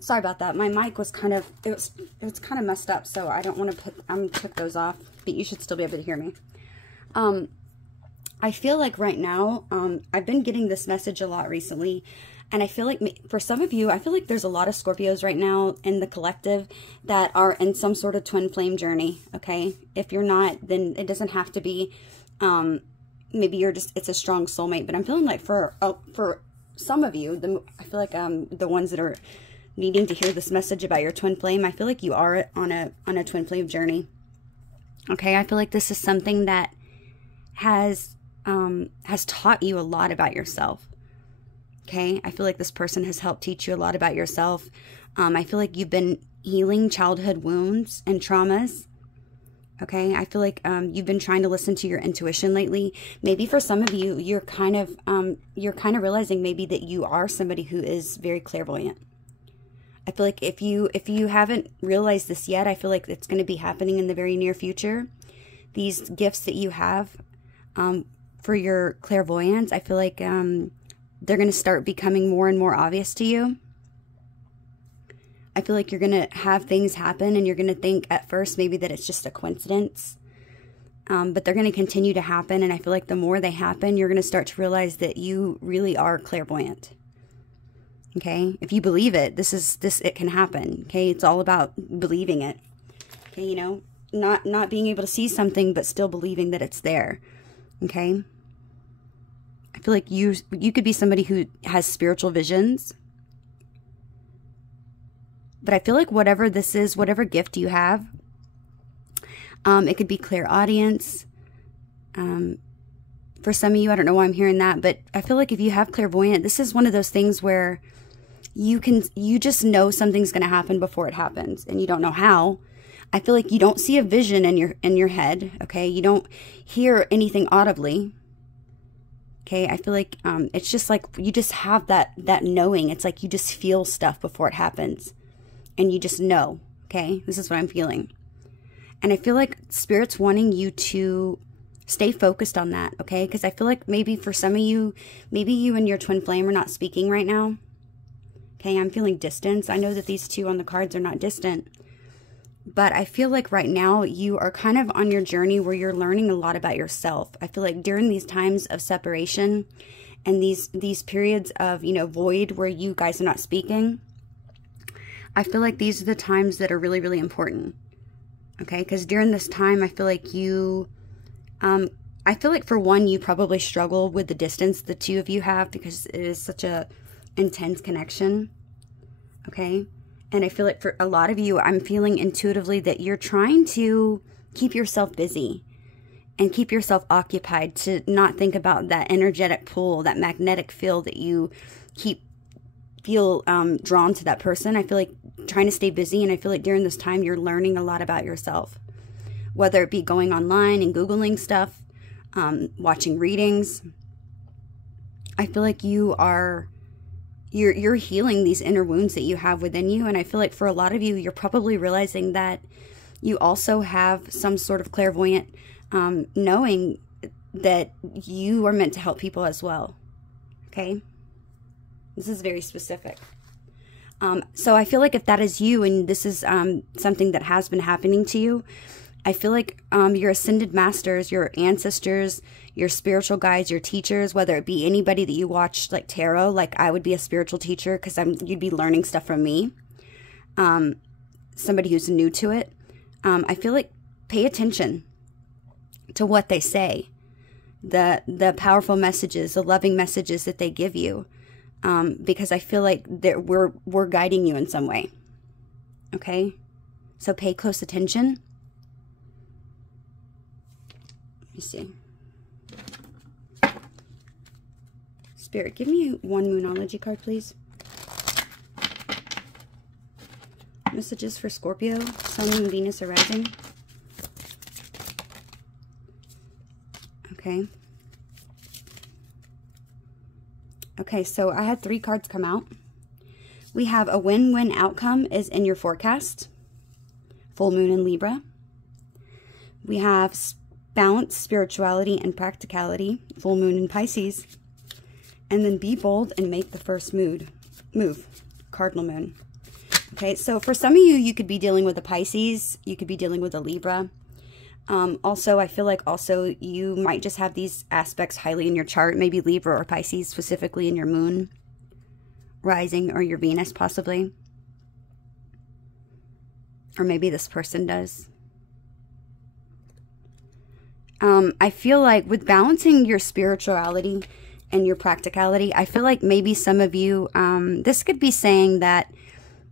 Sorry about that. My mic was kind of, it was kind of messed up, so I don't want to put, I'm going to took those off, but you should still be able to hear me. I feel like right now, I've been getting this message a lot recently, and I feel like for some of you, I feel like there's a lot of Scorpios right now in the collective that are in some sort of twin flame journey, okay? If you're not, then it doesn't have to be, maybe you're just, it's a strong soulmate, but I'm feeling like for some of you, I feel like the ones that are needing to hear this message about your twin flame, I feel like you are on a twin flame journey. Okay, I feel like this is something that has taught you a lot about yourself. Okay, I feel like this person has helped teach you a lot about yourself. I feel like you've been healing childhood wounds and traumas. Okay, I feel like you've been trying to listen to your intuition lately. Maybe for some of you, you're kind of realizing maybe that you are somebody who is very clairvoyant. I feel like if you haven't realized this yet, I feel like it's going to be happening in the very near future. These gifts that you have for your clairvoyance, I feel like they're going to start becoming more and more obvious to you. I feel like you're going to have things happen and you're going to think at first maybe that it's just a coincidence. But they're going to continue to happen, and I feel like the more they happen, you're going to start to realize that you really are clairvoyant. Okay, if you believe it, it can happen. Okay, it's all about believing it. Okay, you know, not being able to see something, but still believing that it's there. Okay, I feel like you could be somebody who has spiritual visions, but I feel like whatever this is, whatever gift you have, it could be clairaudience. For some of you, I don't know why I'm hearing that, but I feel like if you have clairvoyant, this is one of those things where you just know something's going to happen before it happens, and you don't know how. I feel like you don't see a vision in your head, okay? You don't hear anything audibly. Okay? I feel like it's just like you just have that knowing. It's like you just feel stuff before it happens, and you just know, okay? This is what I'm feeling. And I feel like Spirit's wanting you to stay focused on that, okay? Because I feel like maybe for some of you, maybe you and your twin flame are not speaking right now. Okay, I'm feeling distance. I know that these two on the cards are not distant. But I feel like right now you are kind of on your journey where you're learning a lot about yourself. I feel like during these times of separation and these periods of, you know, void where you guys are not speaking, I feel like these are the times that are really, really important. Okay, because during this time, I feel like I feel like for one, you probably struggle with the distance the two of you have because it is such a intense connection. Okay, and I feel like for a lot of you, I'm feeling intuitively that you're trying to keep yourself busy and keep yourself occupied to not think about that energetic pull, that magnetic field that you feel drawn to that person. I feel like trying to stay busy, and I feel like during this time you're learning a lot about yourself, whether it be going online and Googling stuff, watching readings. I feel like you're healing these inner wounds that you have within you, and I feel like for a lot of you, you're probably realizing that you also have some sort of clairvoyant knowing that you are meant to help people as well. Okay? This is very specific. So I feel like if that is you and this is something that has been happening to you, I feel like your ascended masters, your ancestors, your spiritual guides, your teachers, whether it be anybody that you watch like tarot, like I would be a spiritual teacher because you'd be learning stuff from me. Somebody who's new to it. I feel like pay attention to what they say, the powerful messages, the loving messages that they give you. Because I feel like that we're guiding you in some way. Okay? So pay close attention. Let me see. Spirit, give me one Moonology card, please. Messages for Scorpio, Sun, Moon, Venus, or Rising. Okay. Okay, so I had 3 cards come out. We have a win-win outcome is in your forecast. Full moon in Libra. We have balance, spirituality, and practicality. Full moon in Pisces. And then be bold and make the first move. Cardinal moon. Okay, so for some of you, you could be dealing with a Pisces. You could be dealing with a Libra. Also, I feel like also you might just have these aspects highly in your chart. Maybe Libra or Pisces specifically in your moon, rising, or your Venus possibly. Or maybe this person does. I feel like with balancing your spirituality and your practicality, I feel like maybe some of you, this could be saying that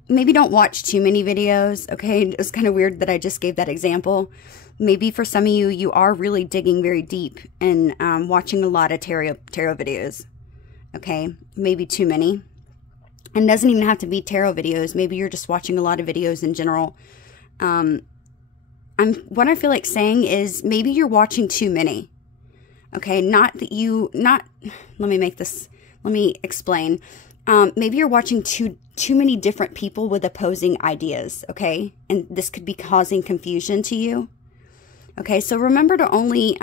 maybe don't watch too many videos, okay? It's kind of weird that I just gave that example. Maybe for some of you, you are really digging very deep and watching a lot of tarot videos, okay? Maybe too many. And it doesn't even have to be tarot videos. Maybe you're just watching a lot of videos in general. What I feel like saying is maybe you're watching too many. Okay, let me explain. Maybe you're watching too many different people with opposing ideas, okay? And this could be causing confusion to you. Okay, so remember to only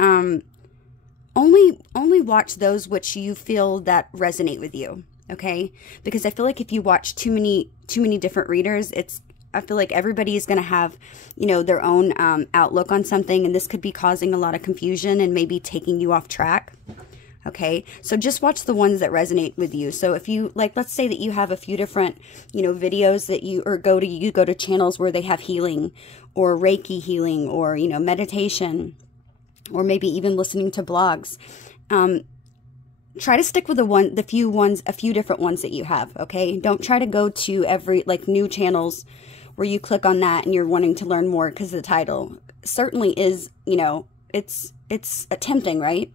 watch those which you feel that resonate with you, okay? Because I feel like if you watch too many different readers, I feel like everybody is going to have, you know, their own outlook on something, and this could be causing a lot of confusion and maybe taking you off track. Okay, so just watch the ones that resonate with you. So if you, like, let's say that you have a few different, you know, videos that you go to channels where they have healing or Reiki healing or, you know, meditation, or maybe even listening to blogs. Try to stick with a few different ones that you have, okay? Don't try to go to every, like, new channels where you click on that and you're wanting to learn more because the title certainly is, you know, it's tempting, right?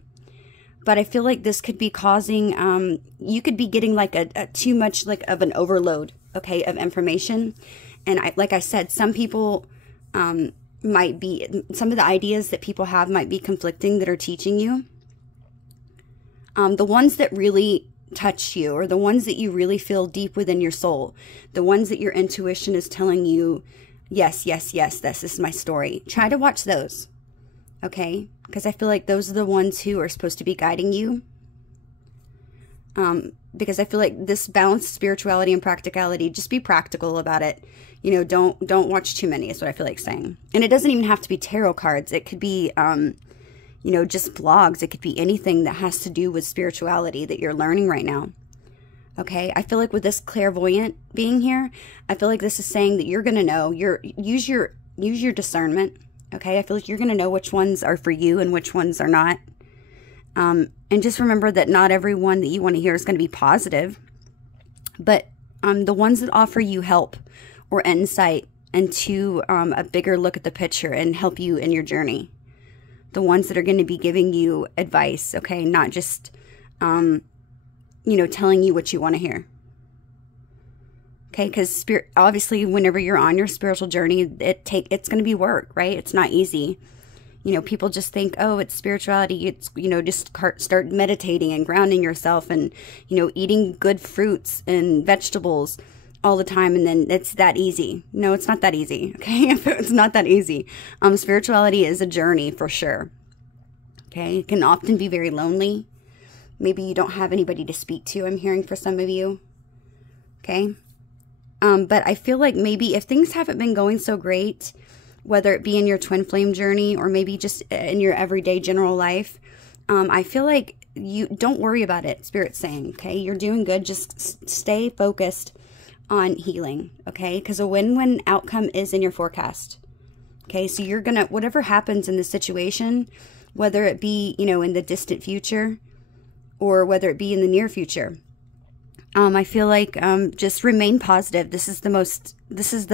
But I feel like this could be causing, you could be getting like a too much like of an overload, okay, of information. And like I said, some people some of the ideas that people have might be conflicting that are teaching you. The ones that really touch you, or the ones that you really feel deep within your soul, the ones that your intuition is telling you, yes, yes, yes, this is my story. Try to watch those. Okay, because I feel like those are the ones who are supposed to be guiding you. Because I feel like this balanced spirituality and practicality, just be practical about it. You know, don't watch too many is what I feel like saying. And it doesn't even have to be tarot cards. It could be, you know, just blogs. It could be anything that has to do with spirituality that you're learning right now. Okay, I feel like with this clairvoyant being here, I feel like this is saying that you're going to know. Use your discernment. Okay, I feel like you're going to know which ones are for you and which ones are not. And just remember that not every one that you want to hear is going to be positive. But the ones that offer you help or insight into a bigger look at the picture and help you in your journey. The ones that are going to be giving you advice, okay? Not just, you know, telling you what you want to hear. Okay, because obviously whenever you're on your spiritual journey, it's going to be work, right? It's not easy. You know, people just think, oh, it's spirituality. It's, you know, just start meditating and grounding yourself and, you know, eating good fruits and vegetables all the time. And then it's that easy. No, it's not that easy. Okay, it's not that easy. Spirituality is a journey for sure. Okay, it can often be very lonely. Maybe you don't have anybody to speak to, I'm hearing for some of you. Okay. But I feel like maybe if things haven't been going so great, whether it be in your twin flame journey or maybe just in your everyday general life, I feel like you don't worry about it, Spirit's saying, okay? You're doing good. Just stay focused on healing, okay? Because a win-win outcome is in your forecast, okay? So you're going to, whatever happens in the situation, whether it be, you know, in the distant future or whether it be in the near future, I feel like just remain positive. This is the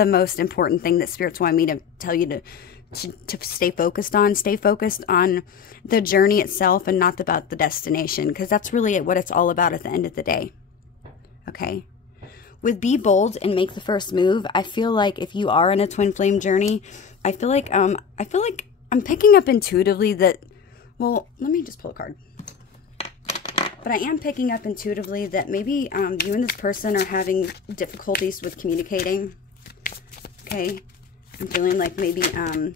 most important thing that Spirits want me to tell you to stay focused on. Stay focused on the journey itself and not about the destination, because that's really what it's all about at the end of the day. Okay. With be bold and make the first move, I feel like if you are in a twin flame journey, I feel like I'm picking up intuitively that, well, let me just pull a card. But I am picking up intuitively that maybe you and this person are having difficulties with communicating. Okay. I'm feeling like maybe, I'm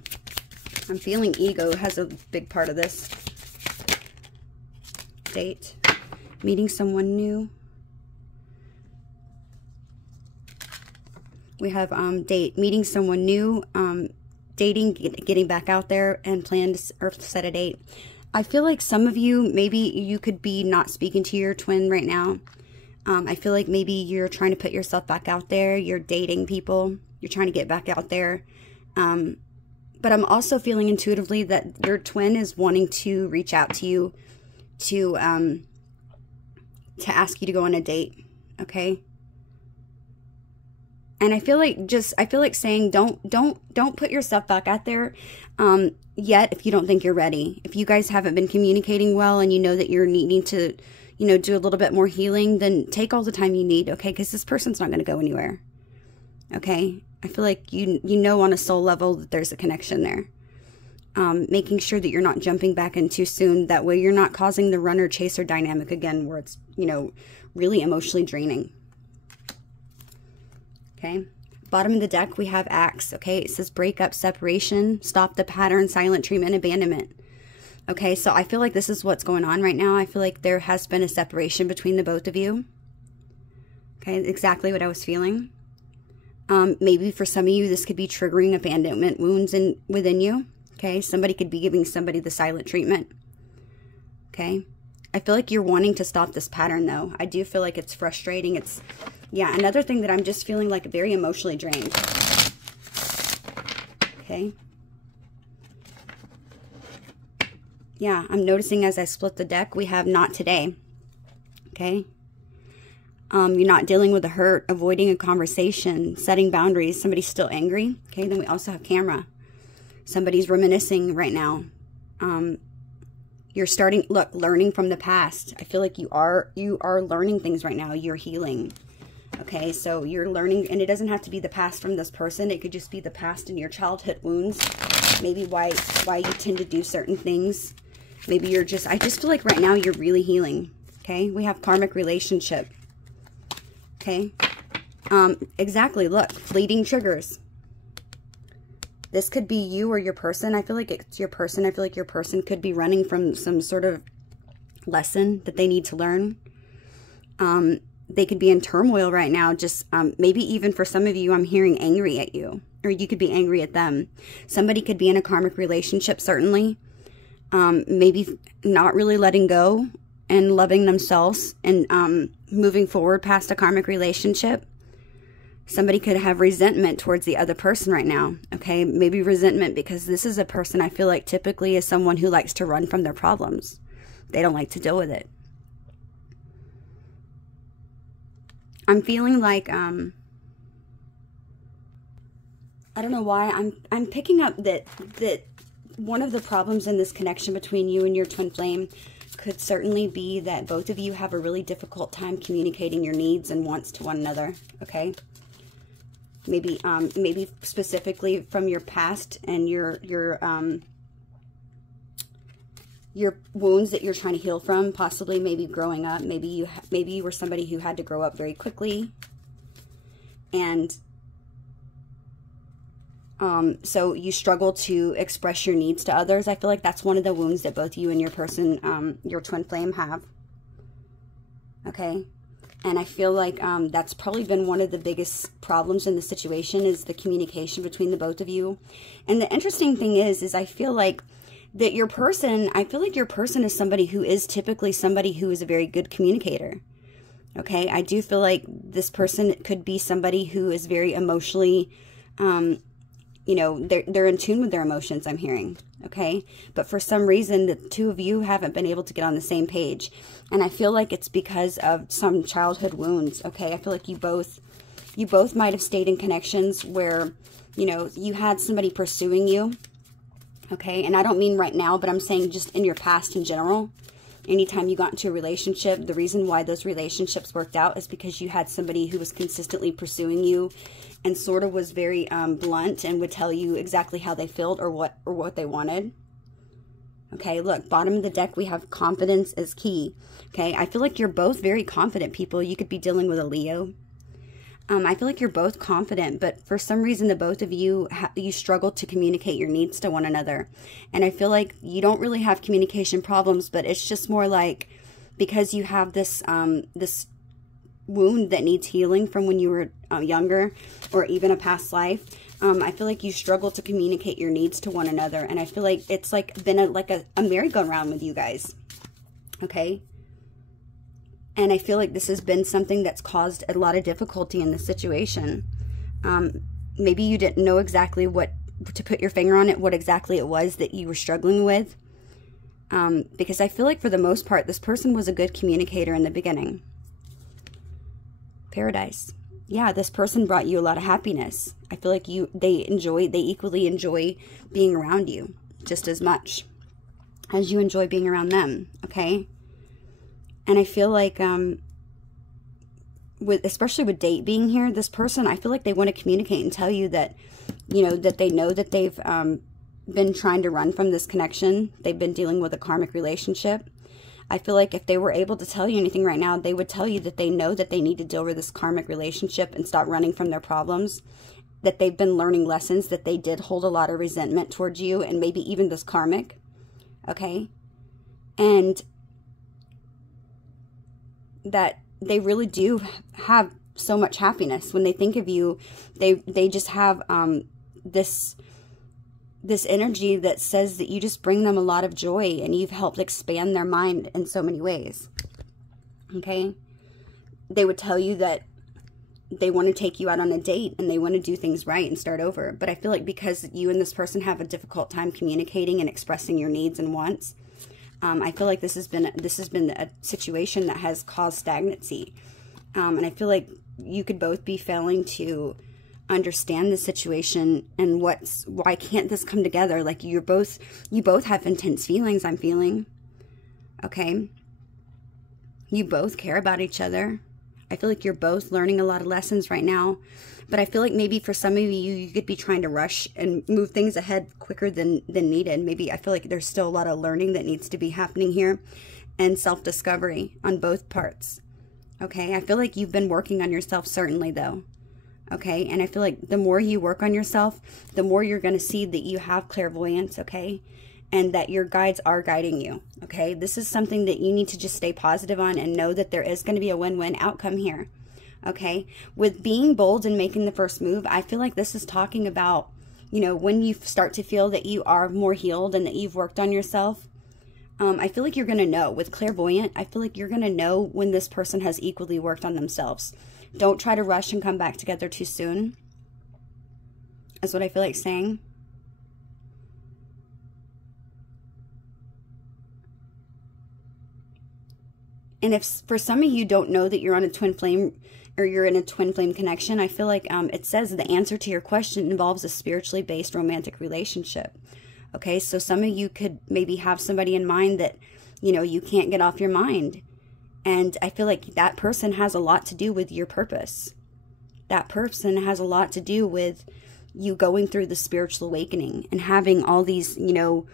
feeling ego has a big part of this. Date. Meeting someone new. We have meeting someone new, dating, getting back out there, and plan to or set a date. I feel like some of you, maybe you could be not speaking to your twin right now. I feel like maybe you're trying to put yourself back out there. You're dating people. You're trying to get back out there. But I'm also feeling intuitively that your twin is wanting to reach out to you to ask you to go on a date. Okay? And I feel like saying don't put yourself back out there yet if you don't think you're ready. If you guys haven't been communicating well and you know that you're needing to, you know, do a little bit more healing, then take all the time you need, okay? Because this person's not going to go anywhere. Okay? I feel like you know on a soul level that there's a connection there. Making sure that you're not jumping back in too soon. That way you're not causing the runner-chaser dynamic again where it's, you know, really emotionally draining. Okay, bottom of the deck, we have Axe. Okay, it says breakup, separation, stop the pattern, silent treatment, abandonment. Okay, so I feel like this is what's going on right now. I feel like there has been a separation between the both of you. Okay, exactly what I was feeling. Maybe for some of you, this could be triggering abandonment wounds within you. Okay, somebody could be giving somebody the silent treatment. Okay, I feel like you're wanting to stop this pattern, though. I do feel like it's frustrating. It's, yeah, another thing that I'm just feeling like very emotionally drained. Okay. Yeah, I'm noticing as I split the deck, we have not today. Okay. You're not dealing with the hurt, avoiding a conversation, setting boundaries. Somebody's still angry. Okay, then we also have camera. Somebody's reminiscing right now. You're starting, look, learning from the past. I feel like you are learning things right now. You're healing. Okay, so you're learning, and it doesn't have to be the past from this person. It could just be the past in your childhood wounds. Maybe why you tend to do certain things. Maybe you're just, I just feel like right now you're really healing. Okay, we have karmic relationship. Okay, exactly, look, fleeting triggers. This could be you or your person. I feel like it's your person. I feel like your person could be running from some sort of lesson that they need to learn. They could be in turmoil right now. Just maybe even for some of you, I'm hearing angry at you. Or you could be angry at them. Somebody could be in a karmic relationship, certainly. Maybe not really letting go and loving themselves and moving forward past a karmic relationship. Somebody could have resentment towards the other person right now, okay? Maybe resentment because this is a person I feel like typically is someone who likes to run from their problems. They don't like to deal with it. I'm feeling like, I don't know why, I'm picking up that one of the problems in this connection between you and your twin flame could certainly be that both of you have a really difficult time communicating your needs and wants to one another, okay? Maybe specifically from your past and your wounds that you're trying to heal from, possibly maybe growing up. Maybe you were somebody who had to grow up very quickly, and so you struggle to express your needs to others. I feel like that's one of the wounds that both you and your person, your twin flame, have. Okay. And I feel like that's probably been one of the biggest problems in the situation is the communication between the both of you. And the interesting thing is I feel like that your person, is somebody who is typically somebody who is a very good communicator. Okay, I do feel like this person could be somebody who is very emotionally, you know, they're in tune with their emotions, I'm hearing. Okay, but for some reason the two of you haven't been able to get on the same page, and I feel like it's because of some childhood wounds. Okay, I feel like you both might have stayed in connections where, you know, you had somebody pursuing you. Okay, and I don't mean right now, but I'm saying just in your past in general. Anytime you got into a relationship, the reason why those relationships worked out is because you had somebody who was consistently pursuing you and sort of was very blunt and would tell you exactly how they felt or what they wanted. Okay, look, bottom of the deck, we have confidence is key. Okay, I feel like you're both very confident people. You could be dealing with a Leo. I feel like you're both confident, but for some reason, the both of you, you struggle to communicate your needs to one another. And I feel like you don't really have communication problems, but it's just more like because you have this, this wound that needs healing from when you were younger, or even a past life. I feel like you struggle to communicate your needs to one another. And I feel like it's like been a merry-go-round with you guys. Okay? And I feel like this has been something that's caused a lot of difficulty in this situation. Maybe you didn't know exactly what to put your finger on it, what exactly it was that you were struggling with. Because I feel like for the most part, this person was a good communicator in the beginning. Paradise. Yeah, this person brought you a lot of happiness. I feel like they equally enjoy being around you just as much as you enjoy being around them, okay? And I feel like, especially with date being here, this person, I feel like they want to communicate and tell you that, you know, that they've been trying to run from this connection. They've been dealing with a karmic relationship. I feel like if they were able to tell you anything right now, they would tell you that they know that they need to deal with this karmic relationship and stop running from their problems, that they've been learning lessons, that they did hold a lot of resentment towards you and maybe even this karmic, okay? And that they really do have so much happiness. When they think of you, they just have this energy that says that you just bring them a lot of joy and you've helped expand their mind in so many ways. Okay? They would tell you that they want to take you out on a date and they want to do things right and start over. But I feel like because you and this person have a difficult time communicating and expressing your needs and wants, I feel like this has been a situation that has caused stagnancy. And I feel like you could both be failing to understand the situation and why can't this come together? Like you both have intense feelings, I'm feeling. Okay? You both care about each other. I feel like you're both learning a lot of lessons right now. But I feel like maybe for some of you could be trying to rush and move things ahead quicker than needed. Maybe I feel like there's still a lot of learning that needs to be happening here and self-discovery on both parts. Okay? I feel like you've been working on yourself, certainly, though. Okay, and I feel like the more you work on yourself, the more you're going to see that you have clairvoyance, okay? And that your guides are guiding you, okay? This is something that you need to just stay positive on and know that there is going to be a win-win outcome here, okay? With being bold and making the first move, I feel like this is talking about, you know, when you start to feel that you are more healed and that you've worked on yourself. I feel like you're going to know. With clairvoyant, I feel like you're going to know when this person has equally worked on themselves. Don't try to rush and come back together too soon. That's what I feel like saying. And if for some of you don't know that you're on a twin flame or you're in a twin flame connection, I feel like it says the answer to your question involves a spiritually based romantic relationship. Okay, so some of you could maybe have somebody in mind that, you know, you can't get off your mind. And I feel like that person has a lot to do with your purpose. That person has a lot to do with you going through the spiritual awakening and having all these, you know,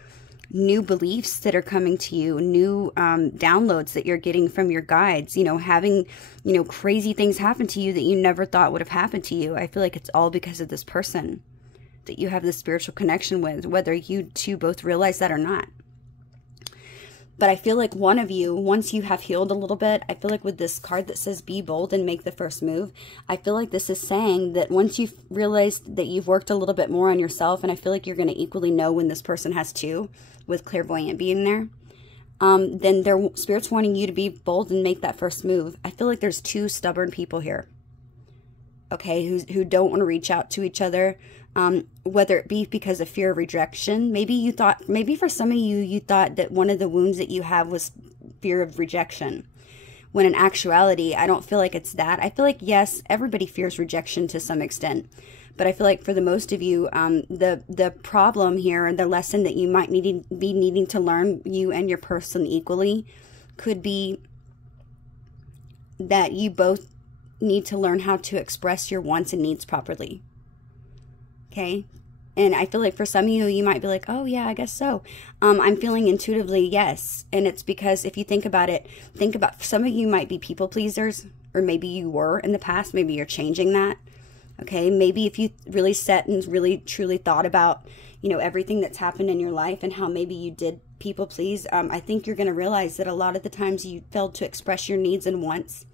new beliefs that are coming to you, new downloads that you're getting from your guides, you know, having, you know, crazy things happen to you that you never thought would have happened to you. I feel like it's all because of this person that you have this spiritual connection with, whether you two both realize that or not. But I feel like one of you, once you have healed a little bit, I feel like with this card that says be bold and make the first move, I feel like this is saying that once you've realized that you've worked a little bit more on yourself, and I feel like you're going to equally know when this person has too, with clairvoyant being there, then their spirit's wanting you to be bold and make that first move. I feel like there's two stubborn people here, okay, who don't want to reach out to each other, whether it be because of fear of rejection. Maybe for some of you, you thought that one of the wounds that you have was fear of rejection, when in actuality, I don't feel like it's that. I feel like, yes, everybody fears rejection to some extent, but I feel like for the most of you, the problem here, and the lesson that you might be needing to learn, you and your person equally, could be that you both need to learn how to express your wants and needs properly. Okay? And I feel like for some of you, you might be like, oh yeah, I guess so. I'm feeling intuitively yes. And it's because if you think about it, some of you might be people pleasers, or maybe you were in the past. Maybe you're changing that. Okay? Maybe if you really sat and really truly thought about, you know, everything that's happened in your life and how maybe you did people please, I think you're going to realize that a lot of the times you failed to express your needs and wants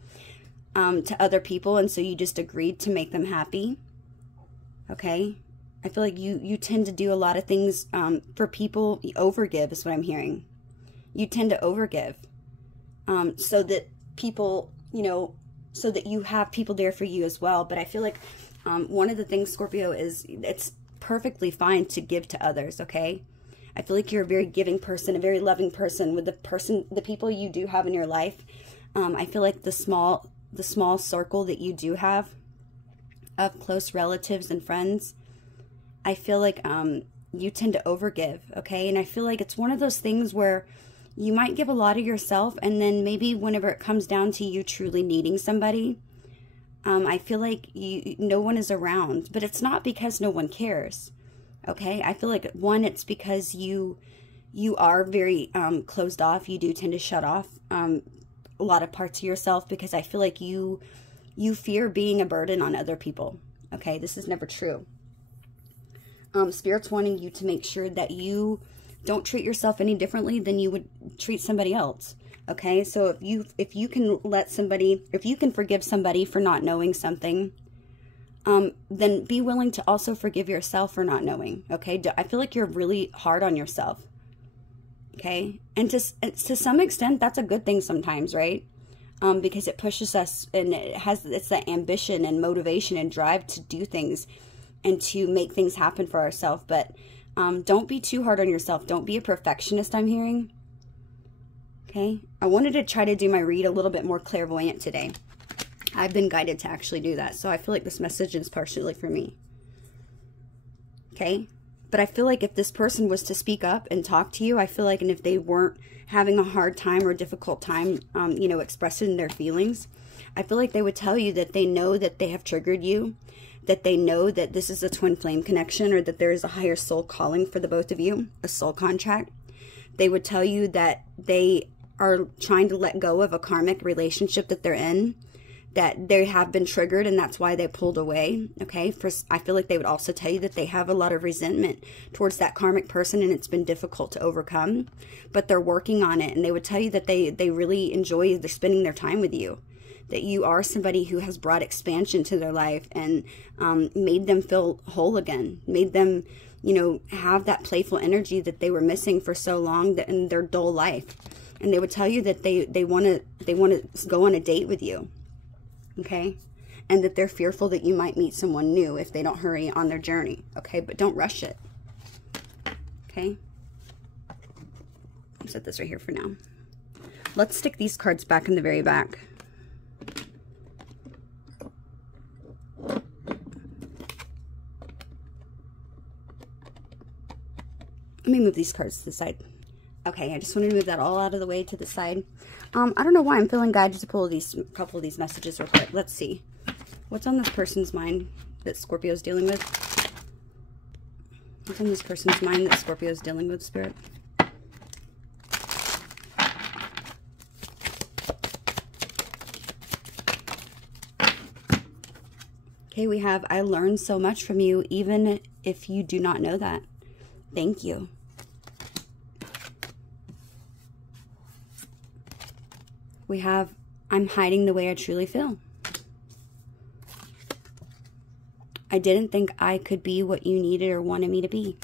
to other people, and so you just agreed to make them happy. Okay? I feel like you tend to do a lot of things for people. You overgive is what I'm hearing. You tend to overgive so that people, so that you have people there for you as well. But I feel like one of the things, Scorpio, is it's perfectly fine to give to others, okay? I feel like you're a very giving person, a very loving person. With the people you do have in your life, I feel like the small circle that you do have of close relatives and friends, I feel like you tend to overgive, okay? And I feel like it's one of those things where you might give a lot of yourself, and then maybe whenever it comes down to you truly needing somebody, I feel like no one is around. But it's not because no one cares, okay? I feel like, one, it's because you are very closed off. You do tend to shut off a lot of parts of yourself, because I feel like you fear being a burden on other people, okay? This is never true. Spirit's wanting you to make sure that you don't treat yourself any differently than you would treat somebody else, okay? So if you can forgive somebody for not knowing something, then be willing to also forgive yourself for not knowing, okay? I feel like you're really hard on yourself, okay? And to some extent, that's a good thing sometimes, right? Because it pushes us, and it's that ambition and motivation and drive to do things and to make things happen for ourselves. But don't be too hard on yourself. Don't be a perfectionist, I'm hearing. Okay? I wanted to try to do my read a little bit more clairvoyant today. I've been guided to actually do that. So I feel like this message is partially for me. Okay? But I feel like if this person was to speak up and talk to you, I feel like, and if they weren't having a hard time or difficult time, expressing their feelings, I feel like they would tell you that they know that they have triggered you, that they know that this is a twin flame connection, or that there is a higher soul calling for the both of you, a soul contract. They would tell you that they are trying to let go of a karmic relationship that they're in, that they have been triggered, and that's why they pulled away, okay? I feel like they would also tell you that they have a lot of resentment towards that karmic person, and it's been difficult to overcome, but they're working on it. And they would tell you that they really enjoy spending their time with you, that you are somebody who has brought expansion to their life and made them feel whole again, made them, have that playful energy that they were missing for so long in their dull life. And they would tell you that they want to go on a date with you, okay? And that they're fearful that you might meet someone new if they don't hurry on their journey, okay? But don't rush it, okay? I'll set this right here for now. Let's stick these cards back in the very back. Let me move these cards to the side. Okay, I just wanted to move that all out of the way to the side. I don't know why I'm feeling guided to pull a couple of these messages real quick. Let's see. What's on this person's mind that Scorpio's dealing with? What's on this person's mind that Scorpio's dealing with, Spirit? Okay, we have, I learned so much from you, even if you do not know that. Thank you. We have, I'm hiding the way I truly feel. I didn't think I could be what you needed or wanted me to be.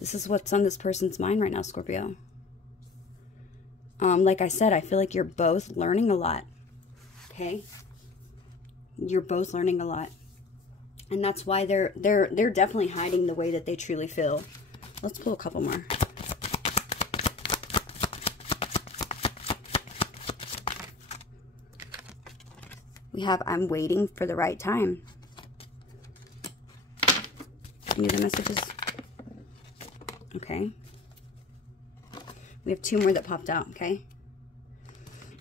This is what's on this person's mind right now, Scorpio. Like I said, I feel like you're both learning a lot. Okay? You're both learning a lot. And that's why they're definitely hiding the way that they truly feel. Let's pull a couple more. We have, I'm waiting for the right time. Any other messages? Okay. We have two more that popped out, okay?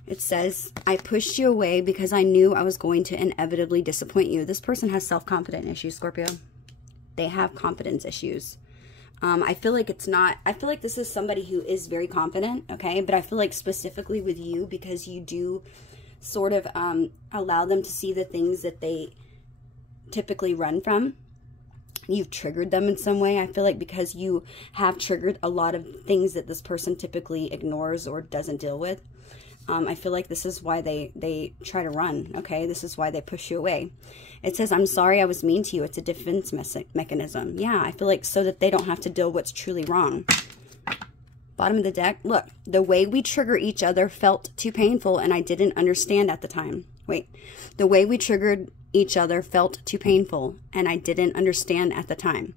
It says, I pushed you away because I knew I was going to inevitably disappoint you. This person has self-confidence issues, Scorpio. They have confidence issues. I feel like it's not, I feel like this is somebody who is very confident, okay? But I feel like specifically with you, because you do sort of allow them to see the things that they typically run from. You've triggered them in some way. I feel like because you have triggered a lot of things that this person typically ignores or doesn't deal with. I feel like this is why they try to run, okay? This is why they push you away. It says, I'm sorry I was mean to you. It's a defense mechanism. Yeah, I feel like so that they don't have to deal what's truly wrong. Bottom of the deck, look, the way we trigger each other felt too painful and I didn't understand at the time. Wait, the way we triggered each other felt too painful and I didn't understand at the time.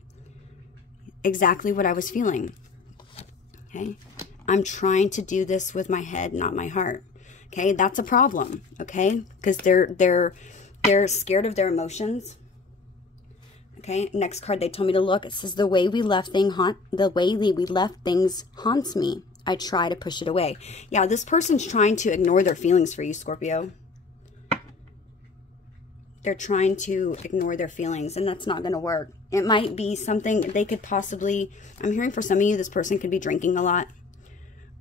Exactly what I was feeling. Okay, I'm trying to do this with my head, not my heart. Okay, that's a problem. Okay, because they're scared of their emotions. Okay, next card they told me to look. It says the way we left things haunts me. I try to push it away. Yeah, this person's trying to ignore their feelings for you, Scorpio. They're trying to ignore their feelings, and that's not going to work. It might be something they could possibly, I'm hearing for some of you, this person could be drinking a lot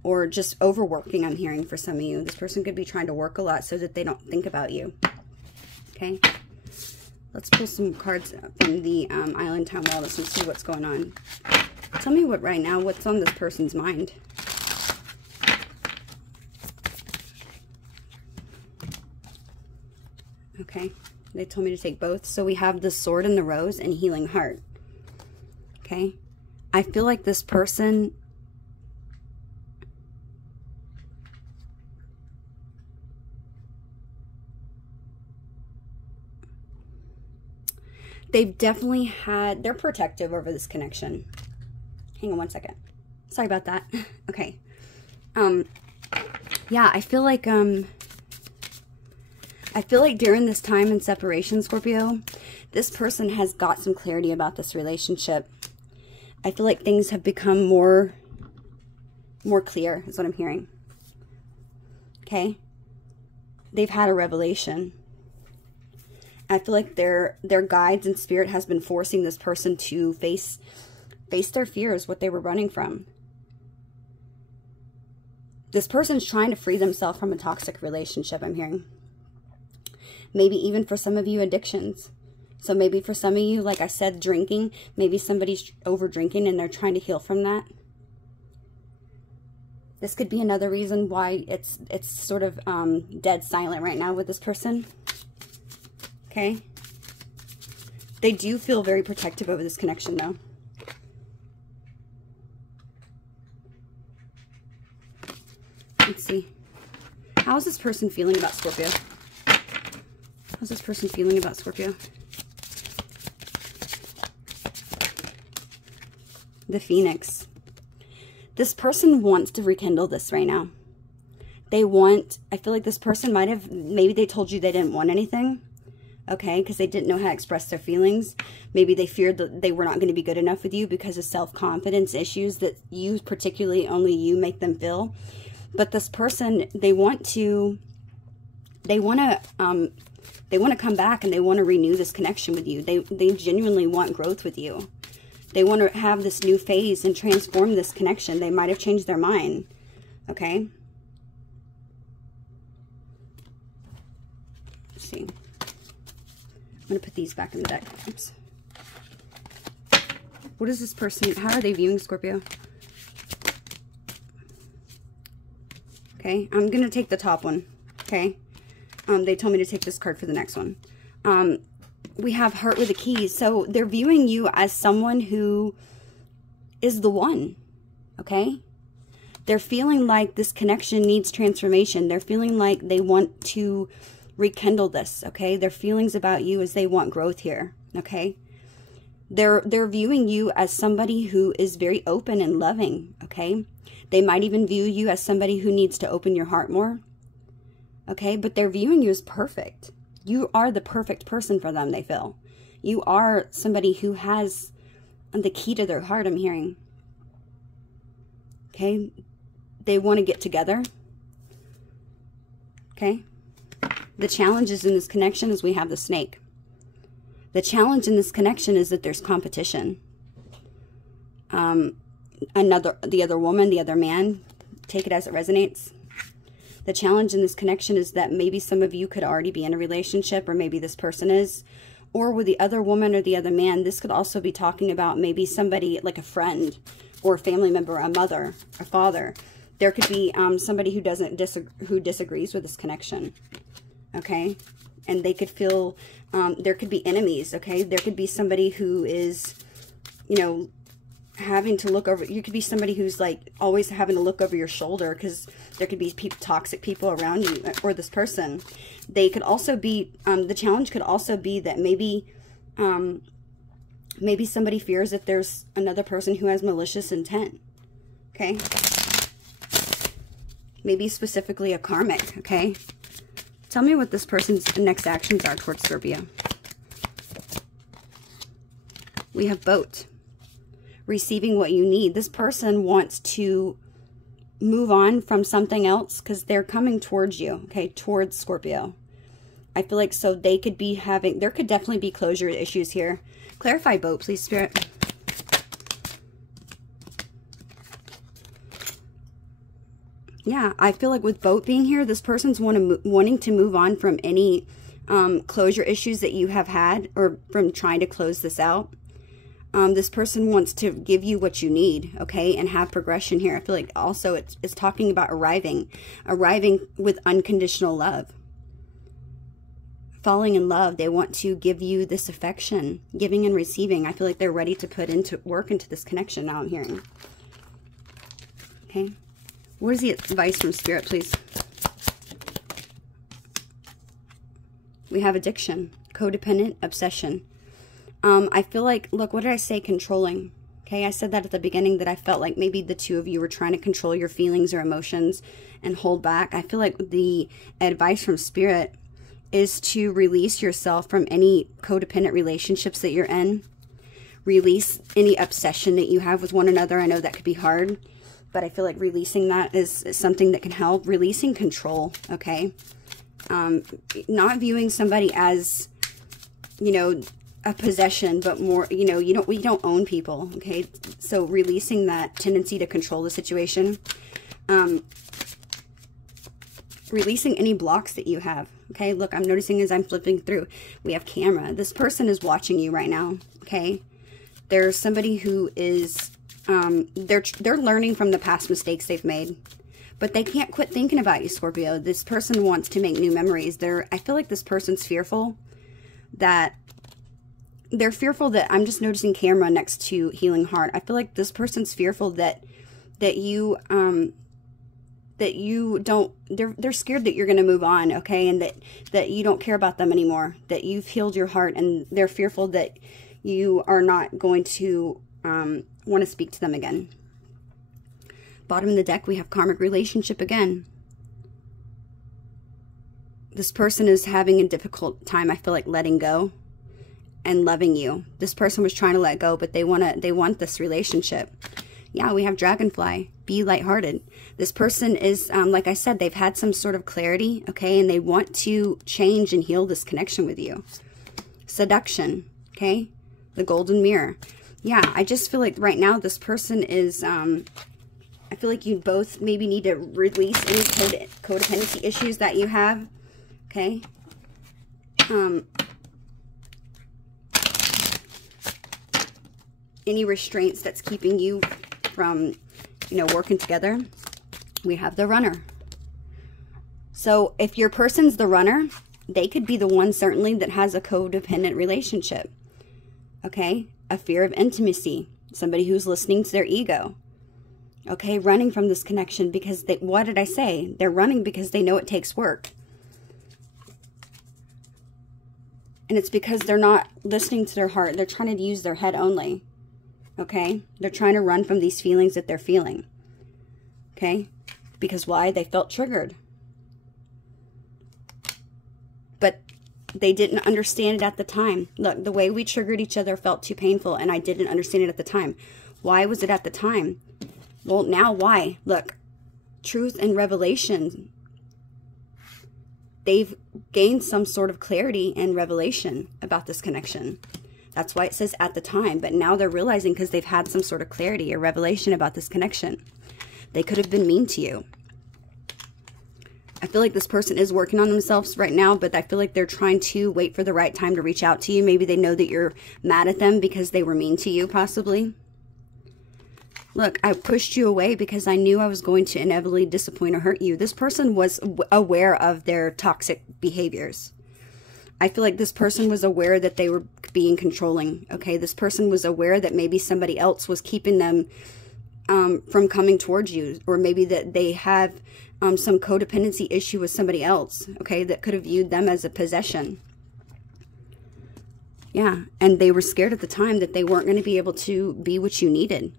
or just overworking. I'm hearing for some of you, this person could be trying to work a lot so that they don't think about you. Okay, let's pull some cards from the Island Time Wellness and see what's going on. Tell me what right now, what's on this person's mind. Okay. They told me to take both. So we have the Sword and the Rose and Healing Heart. Okay. I feel like this person, they've definitely had, they're protective over this connection. Hang on one second. Sorry about that. Okay. Yeah, I feel like during this time in separation, Scorpio, this person has got some clarity about this relationship. I feel like things have become more clear, is what I'm hearing. Okay? They've had a revelation. I feel like their guides and spirit has been forcing this person to face their fears, what they were running from. This person's trying to free themselves from a toxic relationship, I'm hearing. Maybe even for some of you, addictions. So maybe for some of you, like I said, drinking. Maybe somebody's over drinking and they're trying to heal from that. This could be another reason why it's sort of dead silent right now with this person. Okay? They do feel very protective over this connection, though. Let's see. How is this person feeling about Scorpio? How's this person feeling about Scorpio? The Phoenix. This person wants to rekindle this right now. They want, I feel like this person might have, maybe they told you they didn't want anything. Okay, because they didn't know how to express their feelings. Maybe they feared that they were not going to be good enough with you because of self-confidence issues that you, particularly only you, make them feel. But this person, they want to come back and they want to renew this connection with you. They genuinely want growth with you. They want to have this new phase and transform this connection. They might have changed their mind. Okay? Let's see. I'm going to put these back in the deck. Oops. What is this person? How are they viewing Scorpio? Okay, I'm going to take the top one. Okay? They told me to take this card for the next one. We have Heart with a Key. So they're viewing you as someone who is the one. Okay? They're feeling like this connection needs transformation. They're feeling like they want to rekindle this. Okay? Their feelings about you is they want growth here. Okay? They're viewing you as somebody who is very open and loving. Okay? They might even view you as somebody who needs to open your heart more. Okay, but they're viewing you as perfect. You are the perfect person for them, they feel. You are somebody who has the key to their heart, I'm hearing. Okay, they want to get together. Okay, the challenges in this connection is we have the Snake. The challenge in this connection is that there's competition. The other woman, the other man, take it as it resonates. The challenge in this connection is that maybe some of you could already be in a relationship, or maybe this person is, or with the other woman or the other man. This could also be talking about maybe somebody like a friend or a family member, a mother, a father. there could be somebody who who disagrees with this connection, okay? And they could feel, there could be enemies, okay? There could be somebody who is, you know, having to look over, you could be somebody who's like always having to look over your shoulder because there could be toxic people around you or this person. They could also be, the challenge could also be that maybe, maybe somebody fears that there's another person who has malicious intent, okay? Maybe specifically a karmic, okay? Tell me what this person's next actions are towards Scorpio. We have boat. Receiving what you need. This person wants to move on from something else because they're coming towards you, okay, towards Scorpio. I feel like so they could be having, there could definitely be closure issues here. Clarify boat, please, Spirit. Yeah, I feel like with boat being here, this person's wanting to move on from any closure issues that you have had or from trying to close this out. This person wants to give you what you need, okay, and have progression here. I feel like also it's talking about arriving with unconditional love. Falling in love, they want to give you this affection, giving and receiving. I feel like they're ready to put into work into this connection now I'm hearing. Okay. What is the advice from Spirit, please? We have addiction, codependent, obsession. I feel like, look, what did I say? Controlling. Okay, I said that at the beginning that I felt like maybe the two of you were trying to control your feelings or emotions and hold back. I feel like the advice from Spirit is to release yourself from any codependent relationships that you're in. Release any obsession that you have with one another. I know that could be hard, but I feel like releasing that is something that can help. Releasing control, okay? Not viewing somebody as, you know, a possession, but more, you know, we don't own people, okay? So releasing that tendency to control the situation. Releasing any blocks that you have, okay? Look, I'm noticing as I'm flipping through, we have camera. This person is watching you right now, okay? There's somebody who is, they're learning from the past mistakes they've made, but they can't quit thinking about you, Scorpio. This person wants to make new memories. I feel like this person's fearful that, they're fearful that, I'm just noticing camera next to healing heart. I feel like this person's fearful that you don't, they're scared that you're going to move on, okay? And that you don't care about them anymore, that you've healed your heart, and they're fearful that you are not going to want to speak to them again. Bottom of the deck, we have karmic relationship again. This person is having a difficult time, I feel like, letting go and loving you. This person was trying to let go, but they want this relationship. Yeah, we have dragonfly. Be lighthearted. This person is, like I said, they've had some sort of clarity, okay, and they want to change and heal this connection with you. Seduction, okay, the golden mirror. Yeah, I just feel like right now this person is, I feel like you both maybe need to release any codependency issues that you have, okay. Any restraints that's keeping you from, you know, working together. We have the runner. So if your person's the runner, they could be the one certainly that has a codependent relationship. Okay? A fear of intimacy. Somebody who's listening to their ego. Okay? Running from this connection because what did I say? They're running because they know it takes work. And it's because they're not listening to their heart. They're trying to use their head only. Okay? They're trying to run from these feelings that they're feeling. Okay? Because why? They felt triggered. But they didn't understand it at the time. Look, the way we triggered each other felt too painful, and I didn't understand it at the time. Why was it at the time? Well, now why? Look, truth and revelation. They've gained some sort of clarity and revelation about this connection. That's why it says at the time. But now they're realizing because they've had some sort of clarity or revelation about this connection. They could have been mean to you. I feel like this person is working on themselves right now, but I feel like they're trying to wait for the right time to reach out to you. Maybe they know that you're mad at them because they were mean to you, possibly. Look, I pushed you away because I knew I was going to inevitably disappoint or hurt you. This person was aware of their toxic behaviors. I feel like this person was aware that they were being controlling, okay? This person was aware that maybe somebody else was keeping them from coming towards you, or maybe that they have some codependency issue with somebody else, okay, that could have viewed them as a possession. Yeah, and they were scared at the time that they weren't going to be able to be what you needed.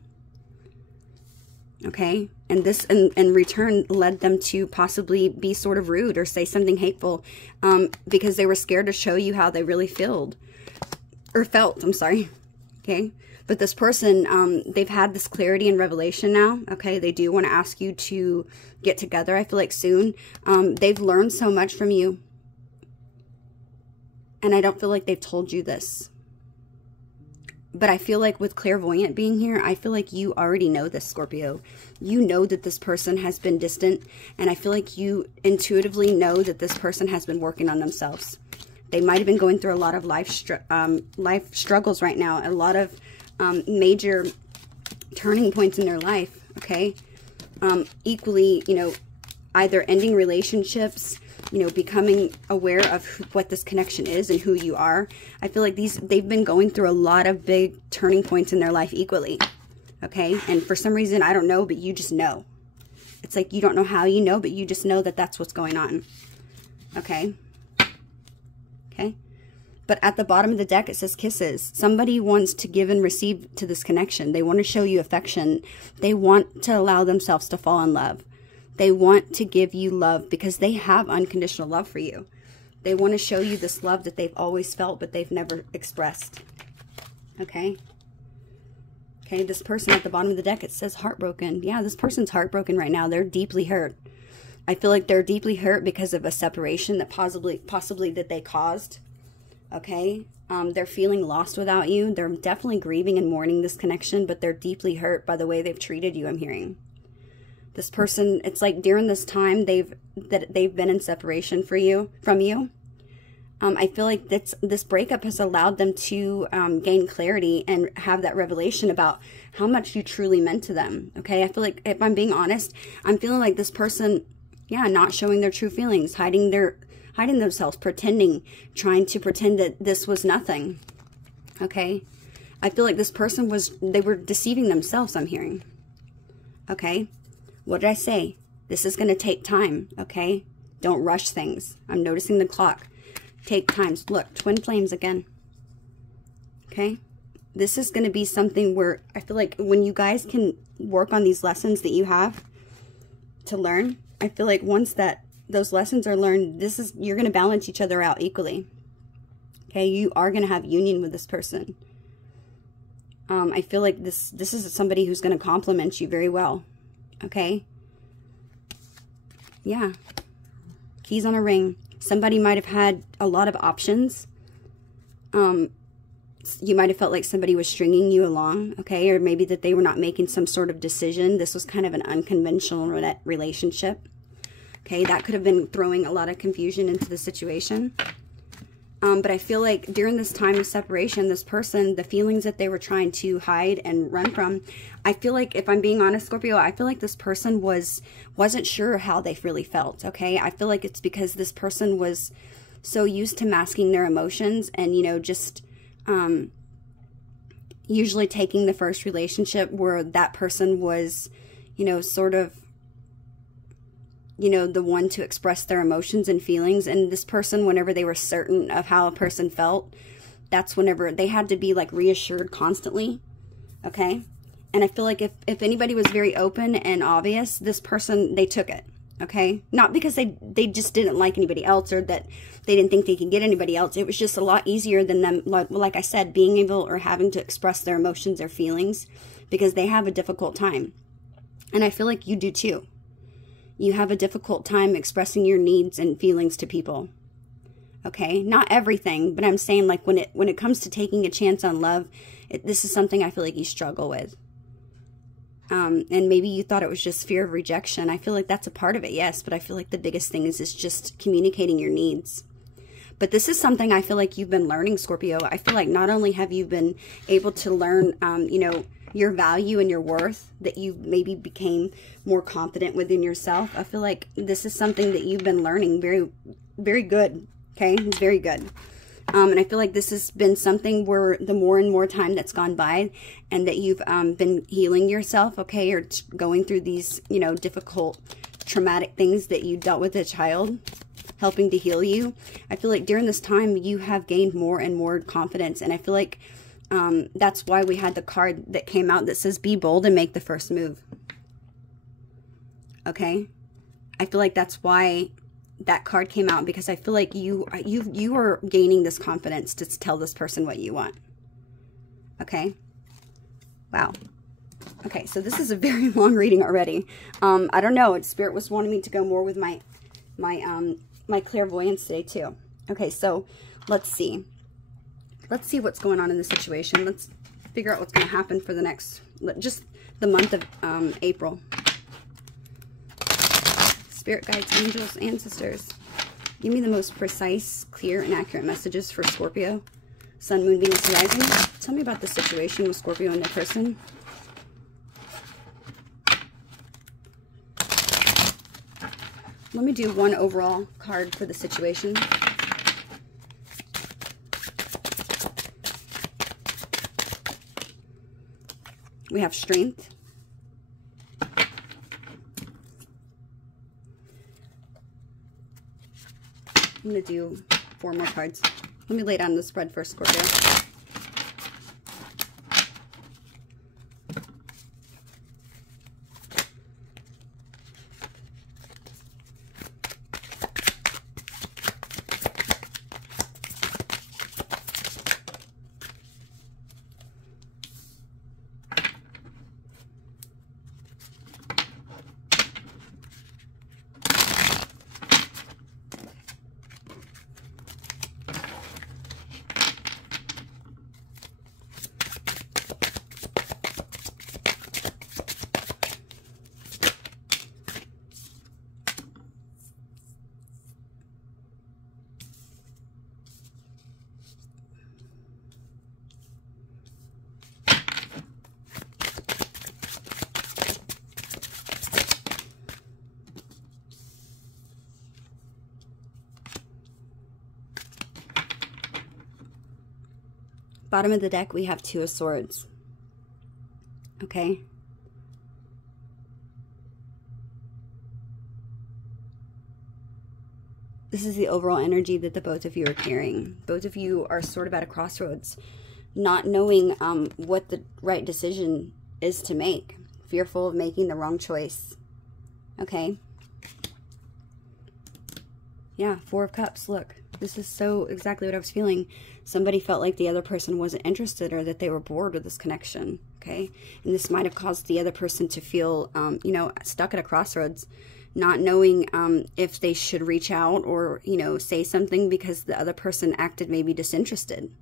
Okay, and this in return led them to possibly be sort of rude or say something hateful because they were scared to show you how they really felt. I'm sorry. Okay, but this person, they've had this clarity and revelation now. Okay, they do want to ask you to get together, I feel like soon. They've learned so much from you. And I don't feel like they've told you this. But I feel like with clairvoyant being here, I feel like you already know this, Scorpio. You know that this person has been distant. And I feel like you intuitively know that this person has been working on themselves. They might have been going through a lot of life struggles right now. A lot of major turning points in their life, okay? Equally, you know, either ending relationships, you know, becoming aware of what this connection is and who you are. I feel like they've been going through a lot of big turning points in their life equally, okay? And for some reason, I don't know, but you just know. It's like you don't know how you know, but you just know that that's what's going on, okay? Okay? But at the bottom of the deck, it says kisses. Somebody wants to give and receive to this connection. They want to show you affection. They want to allow themselves to fall in love. They want to give you love because they have unconditional love for you. They want to show you this love that they've always felt, but they've never expressed. Okay? Okay, this person at the bottom of the deck, it says heartbroken. Yeah, this person's heartbroken right now. They're deeply hurt. I feel like they're deeply hurt because of a separation that possibly that they caused. Okay? They're feeling lost without you. They're definitely grieving and mourning this connection, but they're deeply hurt by the way they've treated you, I'm hearing. This person, it's like during this time they've been in separation from you. I feel like this breakup has allowed them to gain clarity and have that revelation about how much you truly meant to them. Okay, I feel like, if I'm being honest, I'm feeling like this person, yeah, not showing their true feelings, hiding themselves, trying to pretend that this was nothing. Okay, I feel like this person they were deceiving themselves, I'm hearing. Okay. What did I say? This is going to take time, okay? Don't rush things. I'm noticing the clock. Take time. Look, twin flames again. Okay? This is going to be something where I feel like when you guys can work on these lessons that you have to learn, I feel like once those lessons are learned, you're going to balance each other out equally. Okay? You are going to have union with this person. I feel like this is somebody who's going to complement you very well. Okay. Yeah. Keys on a ring. Somebody might have had a lot of options. You might have felt like somebody was stringing you along. Okay. Or maybe that they were not making some sort of decision. This was kind of an unconventional relationship. Okay. That could have been throwing a lot of confusion into the situation. But I feel like during this time of separation, this person, the feelings that they were trying to hide and run from, I feel like, if I'm being honest, Scorpio, I feel like this person wasn't sure how they really felt, okay? I feel like it's because this person was so used to masking their emotions and, you know, just usually taking the first relationship where that person was, you know, sort of, you know, the one to express their emotions and feelings. And this person, whenever they were certain of how a person felt, that's whenever they had to be like reassured constantly. Okay. And I feel like if anybody was very open and obvious, this person, they took it. Okay. Not because they just didn't like anybody else or that they didn't think they could get anybody else. It was just a lot easier than them, like I said, being able or having to express their emotions or feelings because they have a difficult time. And I feel like you do too. You have a difficult time expressing your needs and feelings to people. Okay? Not everything, but I'm saying like when it comes to taking a chance on love, this is something I feel like you struggle with. And maybe you thought it was just fear of rejection. I feel like that's a part of it, yes, but I feel like the biggest thing is just communicating your needs. But this is something I feel like you've been learning, Scorpio. I feel like not only have you been able to learn, you know, your value and your worth, that you maybe became more confident within yourself. I feel like this is something that you've been learning. Very, very good. Okay, it's very good. And I feel like this has been something where the more and more time that's gone by, and that you've been healing yourself, okay, or going through these, you know, difficult, traumatic things that you dealt with as a child, helping to heal you. I feel like during this time, you have gained more and more confidence. And I feel like that's why we had the card that came out that says, be bold and make the first move. Okay? I feel like that's why that card came out, because I feel like you are gaining this confidence to tell this person what you want. Okay? Wow. Okay, so this is a very long reading already. I don't know. Spirit was wanting me to go more with my clairvoyance today too. Okay, so let's see. Let's see what's going on in this situation. Let's figure out what's going to happen for the next, just the month of April. Spirit guides, angels, ancestors, give me the most precise, clear, and accurate messages for Scorpio, Sun, Moon, Venus, Rising. Tell me about the situation with Scorpio and their person. Let me do one overall card for the situation. We have strength. I'm going to do 4 more cards. Let me lay down the spread first, Scorpio. Bottom of the deck, we have 2 of Swords. Okay. This is the overall energy that the both of you are carrying. Both of you are sort of at a crossroads, not knowing what the right decision is to make. Fearful of making the wrong choice. Okay. Yeah, 4 of Cups. Look, this is so exactly what I was feeling. Somebody felt like the other person wasn't interested, or that they were bored with this connection. Okay. And this might have caused the other person to feel, you know, stuck at a crossroads, not knowing if they should reach out or, you know, say something, because the other person acted maybe disinterested.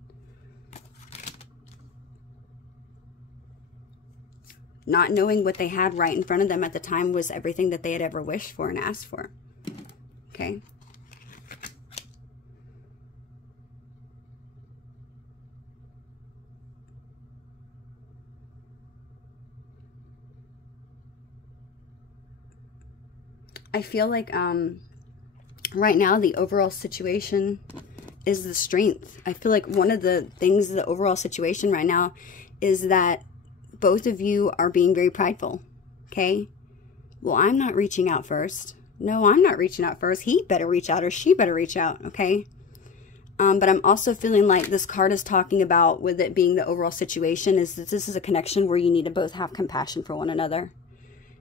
Not knowing what they had right in front of them at the time was everything that they had ever wished for and asked for. Okay. I feel like right now the overall situation is the strength. I feel like one of the things, the overall situation right now, is that both of you are being very prideful. Okay? Well, I'm not reaching out first. No, I'm not reaching out first. He better reach out, or she better reach out. Okay? But I'm also feeling like this card is talking about, with it being the overall situation, is that this is a connection where you need to both have compassion for one another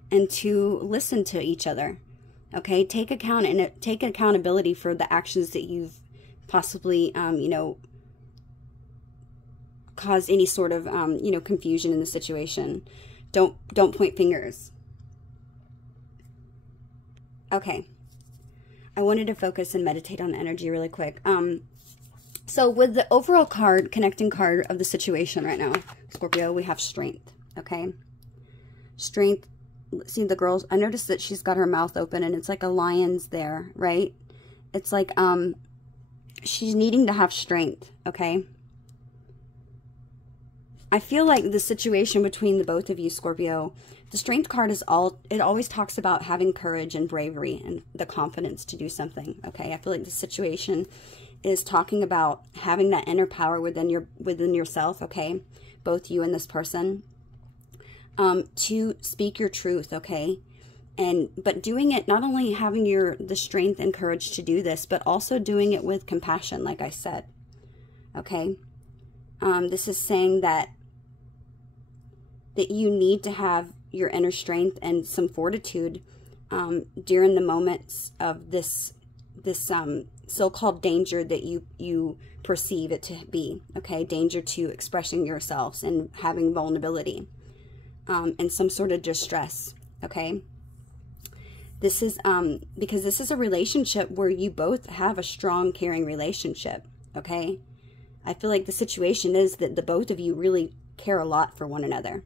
and to listen to each other. Okay, take accountability for the actions that you've possibly, you know, caused any sort of, you know, confusion in the situation. Don't point fingers. Okay, I wanted to focus and meditate on the energy really quick. So with the overall card, connecting card of the situation right now, Scorpio, we have strength. Okay, strength. See the girls, I noticed that she's got her mouth open and it's like a lion's there, right? It's like she's needing to have strength. Okay, I feel like the situation between the both of you, Scorpio, the Strength card is it always talks about having courage and bravery and the confidence to do something, okay? I feel like the situation is talking about having that inner power within yourself, okay? Both you and this person, to speak your truth, okay? But doing it, not only having the strength and courage to do this, but also doing it with compassion, like I said, okay? This is saying that you need to have your inner strength and some fortitude during the moments of this so-called danger that you perceive it to be, okay? Danger to expressing yourselves and having vulnerability and some sort of distress, okay? This is because this is a relationship where you both have a strong, caring relationship, okay? I feel like the situation is that the both of you really care a lot for one another.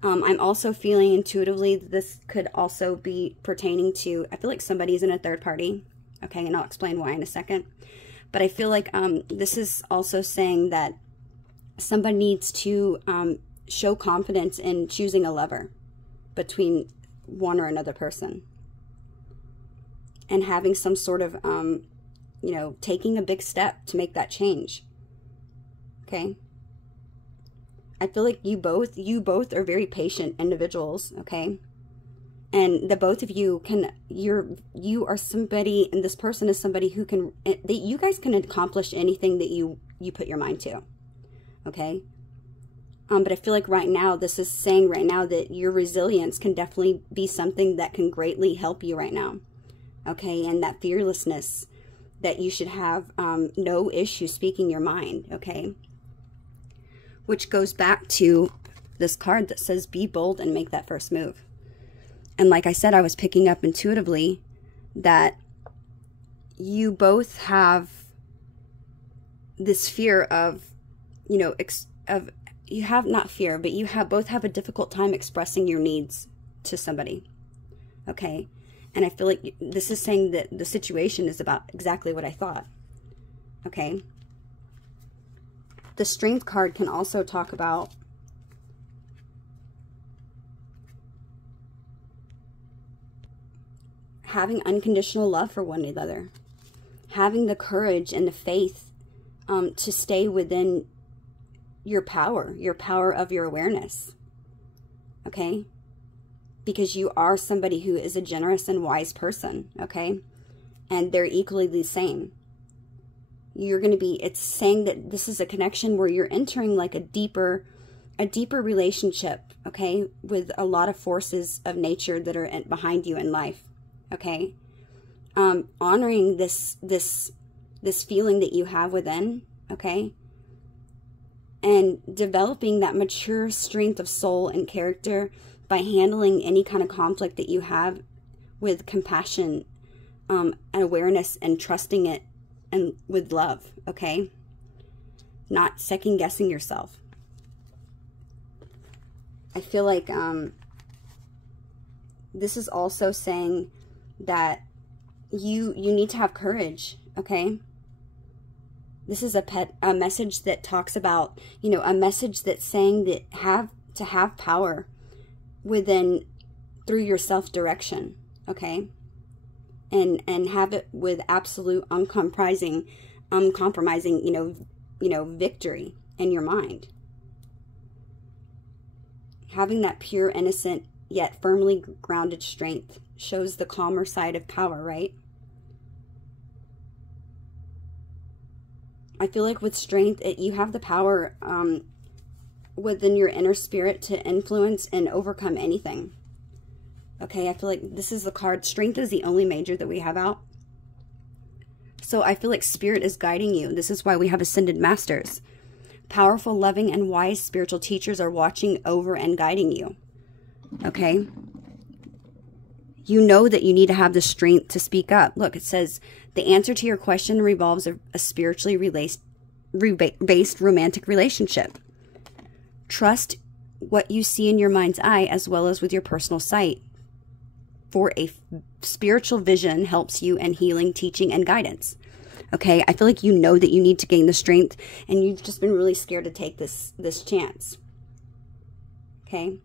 I'm also feeling intuitively that this could also be pertaining to, I feel like somebody's in a third party, okay, and I'll explain why in a second. But I feel like this is also saying that somebody needs to show confidence in choosing a lover between one or another person. And having some sort of, you know, taking a big step to make that change, okay? I feel like you both are very patient individuals, okay? And the both of you you are somebody, and this person is somebody who can, that you guys can accomplish anything that you put your mind to, okay? But I feel like right now, this is saying right now that your resilience can definitely be something that can greatly help you right now, okay? And that fearlessness that you should have no issue speaking your mind, okay? Which goes back to this card that says, be bold and make that first move. And like I said, I was picking up intuitively that you both have this fear of, you know, you have not fear, but you both have a difficult time expressing your needs to somebody, okay? And I feel like this is saying that the situation is about exactly what I thought, okay? The Strength card can also talk about having unconditional love for one another, having the courage and the faith to stay within your power of your awareness, okay? Because you are somebody who is a generous and wise person, okay? And they're equally the same. You're going to be, it's saying that this is a connection where you're entering like a deeper relationship, okay, with a lot of forces of nature that are behind you in life, okay? Honoring this feeling that you have within, okay? And developing that mature strength of soul and character by handling any kind of conflict that you have with compassion and awareness, and trusting it and with love, okay? Not second guessing yourself. I feel like this is also saying that you need to have courage, okay? This is a message that talks about, you know, a message that's saying that have power within, through your self-direction, okay? And have it with absolute uncompromising, you know, victory in your mind. Having that pure, innocent, yet firmly grounded strength shows the calmer side of power, right? I feel like with strength, you have the power within your inner spirit to influence and overcome anything. Okay, I feel like this is the card. Strength is the only major that we have out. So I feel like Spirit is guiding you. This is why we have Ascended Masters. Powerful, loving, and wise spiritual teachers are watching over and guiding you. Okay? You know that you need to have the strength to speak up. Look, it says, the answer to your question revolves a spiritually based romantic relationship. Trust what you see in your mind's eye as well as with your personal sight. For a spiritual vision helps you in healing, teaching, and guidance. Okay, I feel like you know that you need to gain the strength, and you've just been really scared to take this chance. Okay,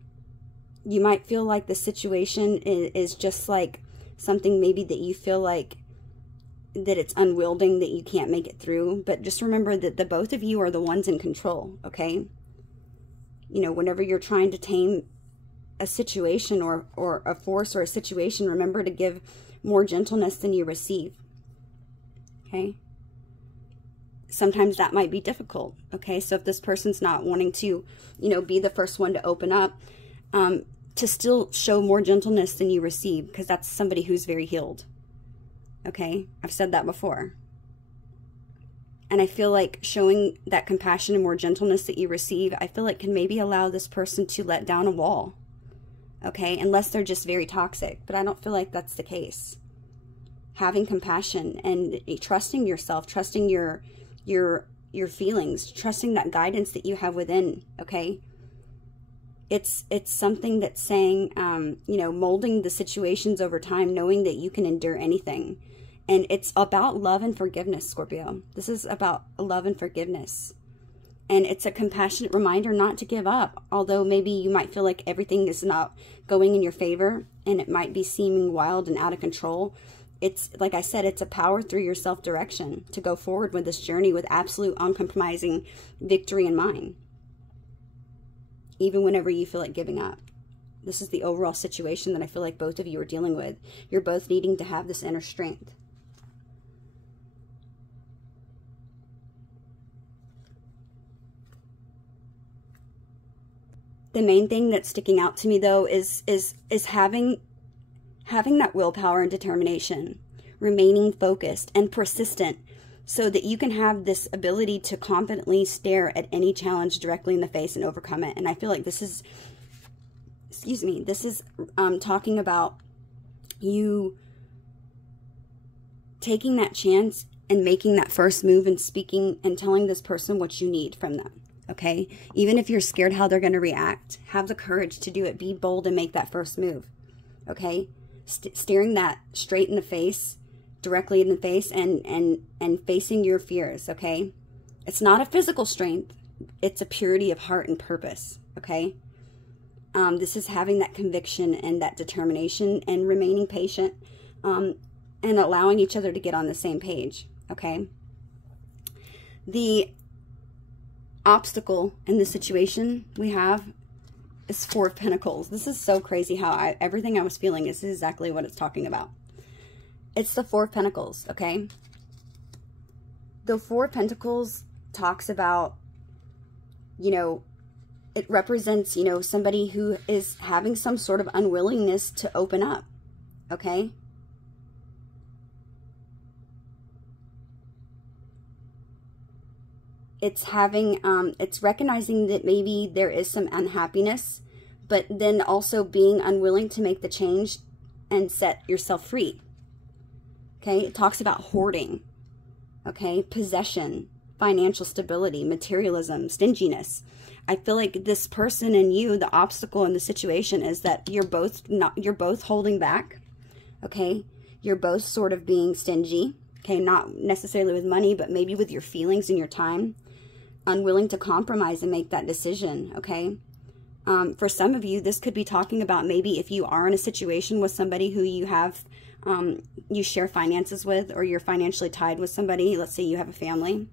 you might feel like the situation is just like something maybe that you feel like that it's unwielding, that you can't make it through. But just remember that the both of you are the ones in control. Okay, you know, whenever you're trying to tame a situation or a force or a situation, remember to give more gentleness than you receive. Okay, sometimes that might be difficult. Okay, so if this person's not wanting to, you know, be the first one to open up, to still show more gentleness than you receive, because that's somebody who's very healed. Okay, I've said that before. And I feel like showing that compassion and more gentleness that you receive, I feel like can maybe allow this person to let down a wall. Okay, unless they're just very toxic, but I don't feel like that's the case. Having compassion and trusting yourself, trusting your feelings, trusting that guidance that you have within. Okay, it's something that's saying, you know, molding the situations over time, knowing that you can endure anything. And it's about love and forgiveness, Scorpio. This is about love and forgiveness. And it's a compassionate reminder not to give up. Although maybe you might feel like everything is not going in your favor and it might be seeming wild and out of control. It's, like I said, it's a power through your self-direction to go forward with this journey with absolute uncompromising victory in mind. Even whenever you feel like giving up. This is the overall situation that I feel like both of you are dealing with. You're both needing to have this inner strength. The main thing that's sticking out to me, though, is having that willpower and determination, remaining focused and persistent, so that you can have this ability to confidently stare at any challenge directly in the face and overcome it. And I feel like this is, excuse me, this is talking about you taking that chance and making that first move and speaking and telling this person what you need from them. Okay, even if you're scared how they're going to react, have the courage to do it. Be bold and make that first move. Okay, staring that straight in the face, directly in the face, and facing your fears. Okay, it's not a physical strength; it's a purity of heart and purpose. Okay, this is having that conviction and that determination and remaining patient, and allowing each other to get on the same page. Okay, the obstacle in the situation we have is Four of Pentacles. This is so crazy how everything I was feeling is exactly what it's talking about. It's the Four of Pentacles, okay? The Four of Pentacles talks about, you know, it represents, you know, somebody who is having some sort of unwillingness to open up, okay? It's having, it's recognizing that maybe there is some unhappiness, but then also being unwilling to make the change and set yourself free. Okay, it talks about hoarding, okay, possession, financial stability, materialism, stinginess. I feel like this person and you, the obstacle in the situation is that you're both holding back, okay? You're both sort of being stingy, okay? Not necessarily with money, but maybe with your feelings and your time. Unwilling to compromise and make that decision, okay? For some of you, this could be talking about maybe if you are in a situation with somebody who you have, you share finances with, or you're financially tied with somebody. Let's say you have a family.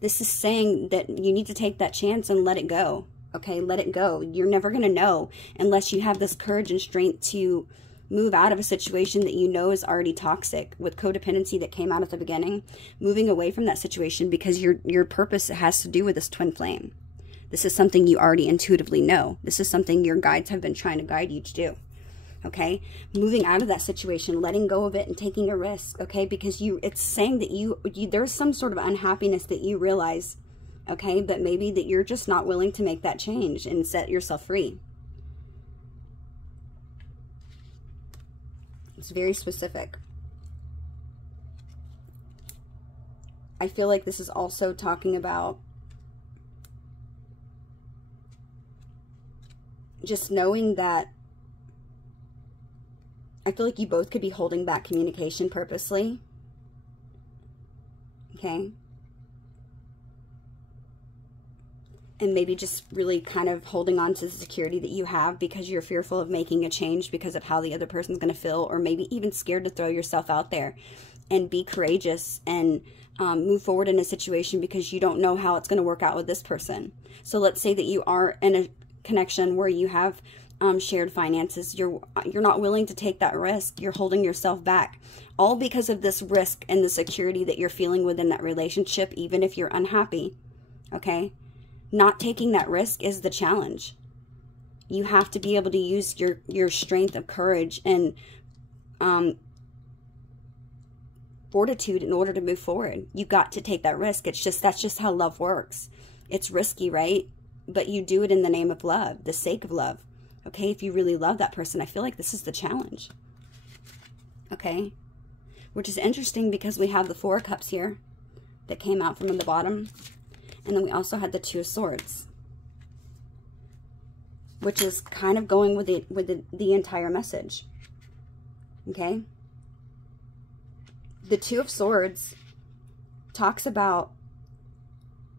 This is saying that you need to take that chance and let it go, okay? Let it go. You're never going to know unless you have this courage and strength to move out of a situation that you know is already toxic, with codependency that came out at the beginning, moving away from that situation because your purpose has to do with this twin flame. This is something you already intuitively know. This is something your guides have been trying to guide you to do. Okay, moving out of that situation, letting go of it and taking a risk, okay, because it's saying that there's some sort of unhappiness that you realize, okay, but maybe that you're just not willing to make that change and set yourself free. It's very specific. I feel like this is also talking about just knowing that I feel like you both could be holding back communication purposely. Okay? And maybe just really kind of holding on to the security that you have because you're fearful of making a change because of how the other person's going to feel, or maybe even scared to throw yourself out there and be courageous and move forward in a situation because you don't know how it's going to work out with this person. So let's say that you are in a connection where you have shared finances. You're not willing to take that risk. You're holding yourself back, all because of this risk and the security that you're feeling within that relationship, even if you're unhappy. Okay? Not taking that risk is the challenge. You have to be able to use your strength of courage and fortitude in order to move forward. You got to take that risk. That's just how love works. It's risky, right? But you do it in the name of love, the sake of love. Okay? If you really love that person, I feel like this is the challenge. Okay? Which is interesting because we have the Four of Cups here that came out from the bottom. And then we also had the Two of Swords, which is kind of going with the entire message. Okay? The Two of Swords talks about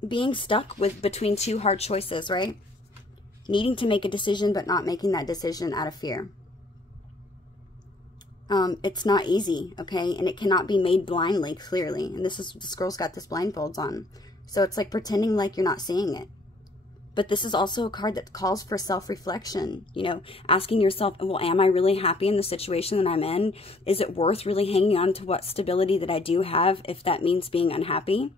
being stuck between two hard choices, right? Needing to make a decision, but not making that decision out of fear. It's not easy, okay? And it cannot be made blindly, clearly. And this girl's got this blindfolds on. So it's like pretending like you're not seeing it. But this is also a card that calls for self-reflection. You know, asking yourself, well, am I really happy in the situation that I'm in? Is it worth really hanging on to what stability that I do have if that means being unhappy?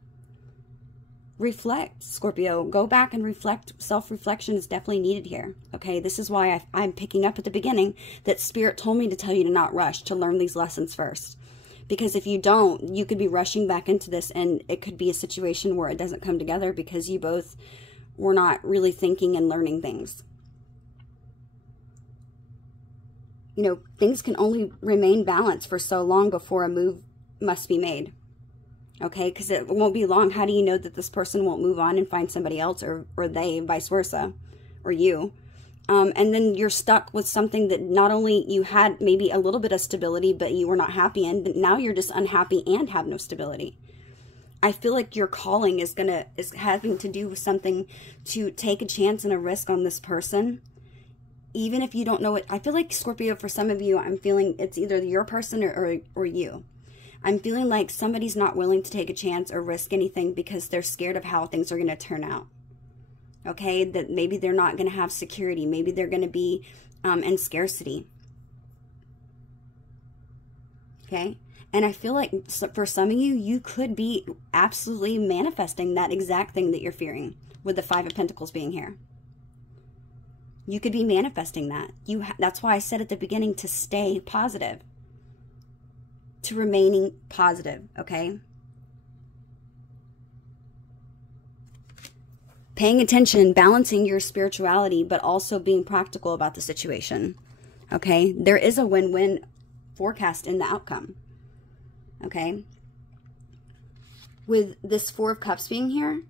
Reflect, Scorpio. Go back and reflect. Self-reflection is definitely needed here. Okay, this is why I'm picking up at the beginning that Spirit told me to tell you to not rush, to learn these lessons first. Because if you don't, you could be rushing back into this and it could be a situation where it doesn't come together because you both were not really thinking and learning things. You know, things can only remain balanced for so long before a move must be made. Okay, because it won't be long. How do you know that this person won't move on and find somebody else, or they, vice versa, or you? And then you're stuck with something that not only you had maybe a little bit of stability, but you were not happy in, but now you're just unhappy and have no stability. I feel like your calling is having to do with something to take a chance and a risk on this person. Even if you don't know it. I feel like, Scorpio, for some of you, I'm feeling it's either your person or you. I'm feeling like somebody's not willing to take a chance or risk anything because they're scared of how things are going to turn out. Okay, that maybe they're not going to have security. Maybe they're going to be in scarcity. Okay, and I feel like for some of you, you could be absolutely manifesting that exact thing that you're fearing with the Five of Pentacles being here. You could be manifesting that. That's why I said at the beginning to stay positive. To remaining positive, okay? Paying attention, balancing your spirituality, but also being practical about the situation, okay? There is a win-win forecast in the outcome, okay? With this Four of Cups being here,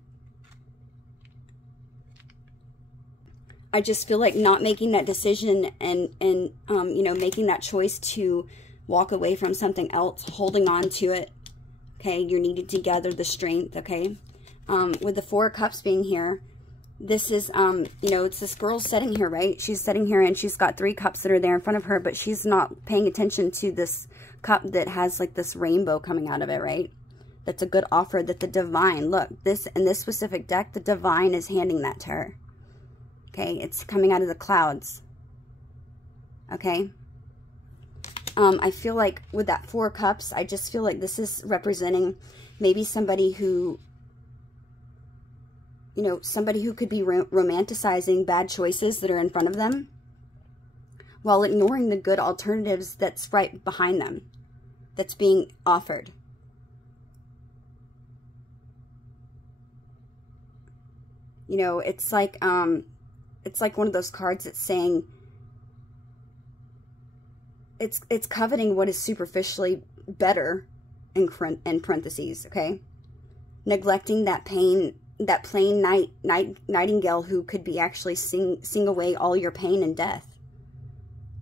I just feel like not making that decision and you know, making that choice to walk away from something else, holding on to it, okay? You're needing to gather the strength, okay? With the Four of Cups being here, this is, you know, it's this girl sitting here, right? She's sitting here and she's got 3 cups that are there in front of her, but she's not paying attention to this cup that has like this rainbow coming out of it, right? That's a good offer that the divine, look, this in this specific deck, the divine is handing that to her. Okay, it's coming out of the clouds. Okay? I feel like with that Four of Cups, I just feel like this is representing maybe somebody who, you know, somebody who could be romanticizing bad choices that are in front of them while ignoring the good alternatives that's right behind them, that's being offered. You know, it's like one of those cards that's saying, it's coveting what is superficially better in parentheses, okay? Neglecting that pain, that plain nightingale who could be actually sing away all your pain and death,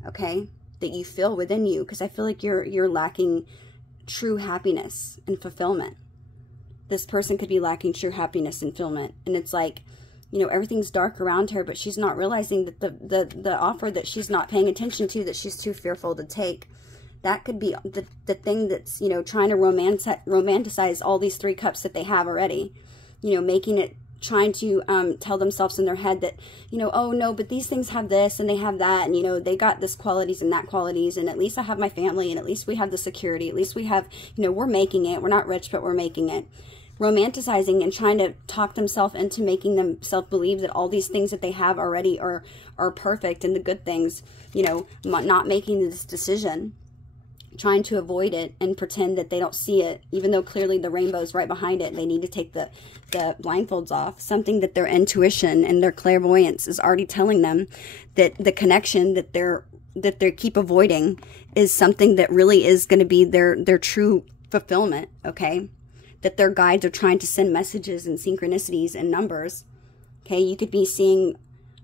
okay? That you feel within you, because I feel like you're lacking true happiness and fulfillment. this person could be lacking true happiness and fulfillment. And it's like, you know, everything's dark around her, but she's not realizing that the offer that she's not paying attention to, that she's too fearful to take, that could be the thing that's, you know, trying to romanticize all these 3 cups that they have already. You know, making it, trying to tell themselves in their head that, you know, oh no, but these things have this and they have that, and you know, they got this qualities and that qualities, and at least I have my family, and at least we have the security, at least we have, you know, we're making it, we're not rich, but we're making it. Romanticizing and trying to talk themselves into making themselves believe that all these things that they have already are perfect, and the good things, you know, not making this decision, trying to avoid it and pretend that they don't see it, even though clearly the rainbow's right behind it. They need to take the blindfolds off. Something that their intuition and their clairvoyance is already telling them, that the connection that they keep avoiding is something that really is going to be their true fulfillment, okay? That their guides are trying to send messages and synchronicities and numbers, okay? You could be seeing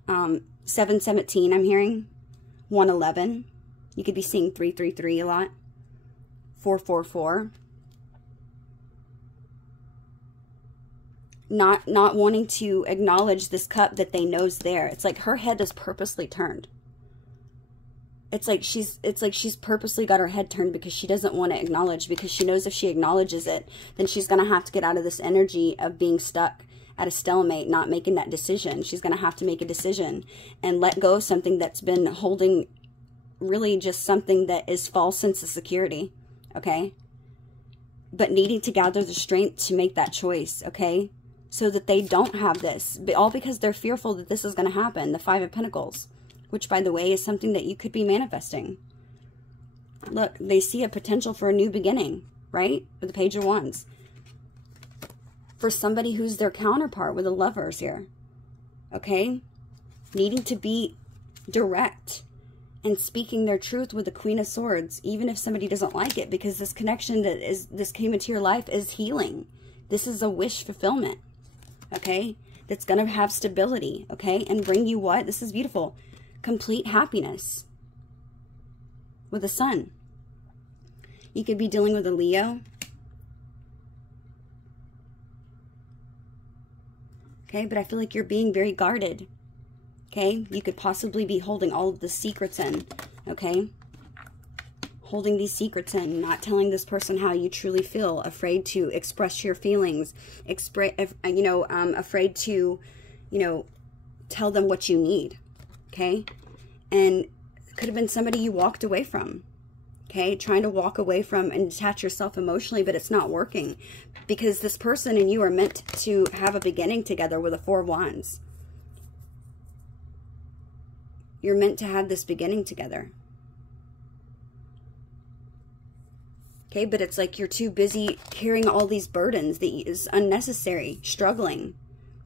717, I'm hearing, 111. You could be seeing 333 a lot, 444. Not wanting to acknowledge this cup that they know's there. It's like her head is purposely turned. It's like she's purposely got her head turned because she doesn't want to acknowledge, because she knows if she acknowledges it, then she's going to have to get out of this energy of being stuck at a stalemate, not making that decision. She's going to have to make a decision and let go of something that's been holding, really just something that is false sense of security, okay? But needing to gather the strength to make that choice, okay? So that they don't have this, but all because they're fearful that this is going to happen. The 5 of Pentacles, which, by the way, is something that you could be manifesting. Look, they see a potential for a new beginning, right? With the Page of Wands. For somebody who's their counterpart with the Lovers here, okay? Needing to be direct and speaking their truth with the Queen of Swords, even if somebody doesn't like it, because this connection this came into your life is healing. This is a wish fulfillment, okay? That's going to have stability, okay? And bring you what? This is beautiful. Complete happiness with the Sun. You could be dealing with a Leo. Okay, but I feel like you're being very guarded. Okay, you could possibly be holding all of the secrets in. Okay, holding these secrets in, not telling this person how you truly feel, afraid to express your feelings, afraid to, tell them what you need. Okay, and could have been somebody you walked away from. Okay, trying to walk away from and detach yourself emotionally, but it's not working because this person and you are meant to have a beginning together with a 4 of Wands. You're meant to have this beginning together. Okay, but it's like you're too busy carrying all these burdens that is unnecessary, struggling.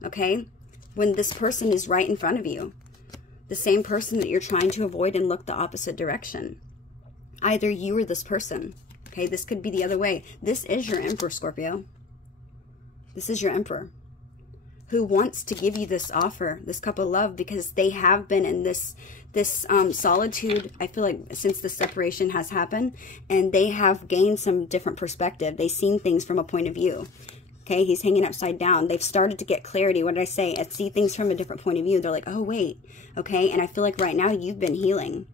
Okay, when this person is right in front of you, the same person that you're trying to avoid and look the opposite direction. Either you or this person. Okay, this could be the other way. This is your Emperor, Scorpio. This is your Emperor who wants to give you this offer, this cup of love, because they have been in this solitude, I feel like, since the separation has happened, and they have gained some different perspective. They've seen things from a point of view. Okay, he's hanging upside down. They've started to get clarity. What did I say? I see things from a different point of view. They're like, oh, wait. Okay, and I feel like right now you've been healing.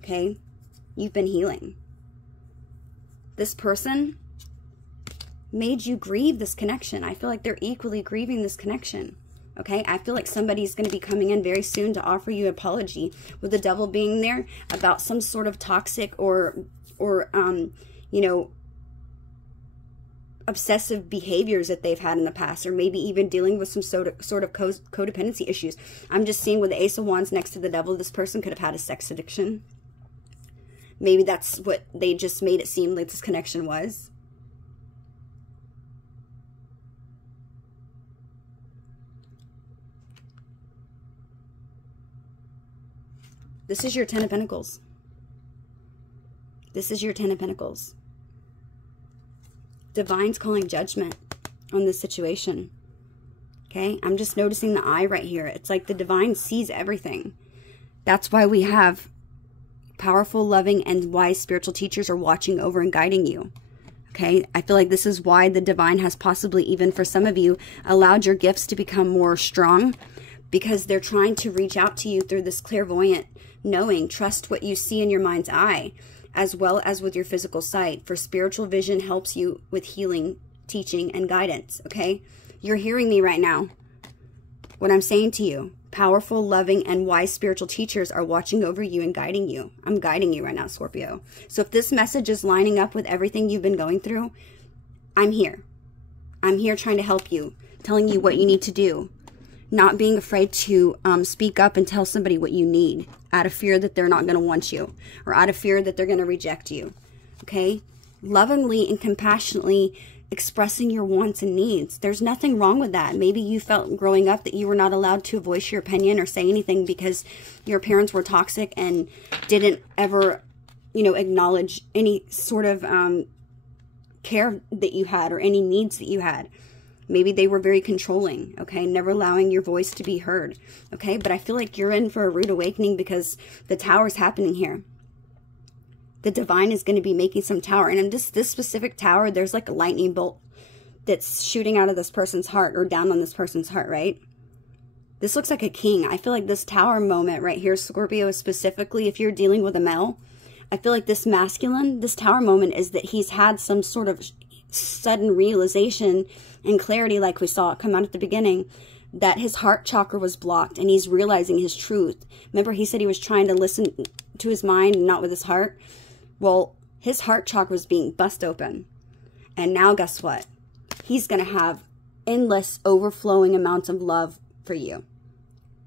Okay, you've been healing. This person made you grieve this connection. I feel like they're equally grieving this connection. Okay, I feel like somebody's going to be coming in very soon to offer you an apology, with the Devil being there, about some sort of toxic or obsessive behaviors that they've had in the past, or maybe even dealing with some sort of codependency issues. I'm just seeing with the Ace of Wands next to the Devil, this person could have had a sex addiction. Maybe that's what they just made it seem like this connection was. This is your 10 of Pentacles. This is your 10 of Pentacles. Divine's calling judgment on this situation. Okay? I'm just noticing the eye right here. It's like the Divine sees everything. That's why we have powerful, loving, and wise spiritual teachers are watching over and guiding you. Okay, I feel like this is why the divine has possibly, even for some of you, allowed your gifts to become more strong, because they're trying to reach out to you through this clairvoyant knowing. Trust what you see in your mind's eye, as well as with your physical sight. For spiritual vision helps you with healing, teaching, and guidance, okay? You're hearing me right now. What I'm saying to you, powerful, loving, and wise spiritual teachers are watching over you and guiding you. I'm guiding you right now, Scorpio. So if this message is lining up with everything you've been going through, I'm here. I'm here trying to help you, telling you what you need to do. Not being afraid to speak up and tell somebody what you need out of fear that they're not going to want you, or out of fear that they're going to reject you, okay? Lovingly and compassionately expressing your wants and needs. There's nothing wrong with that. Maybe you felt growing up that you were not allowed to voice your opinion or say anything because your parents were toxic and didn't ever, acknowledge any sort of care that you had or any needs that you had. Maybe they were very controlling, okay? Never allowing your voice to be heard, okay? But I feel like you're in for a rude awakening because the tower's happening here. The divine is going to be making some tower. And in this specific tower, there's like a lightning bolt that's shooting out of this person's heart or down on this person's heart, right? This looks like a king. I feel like this tower moment right here, Scorpio, is specifically if you're dealing with a male. I feel like this masculine, this tower moment is that he's had some sort of sudden realization and clarity, like we saw come out at the beginning, that his heart chakra was blocked and he's realizing his truth. Remember, he said he was trying to listen to his mind, not with his heart. Well, his heart chakra was being bust open. And now guess what? He's going to have endless overflowing amounts of love for you.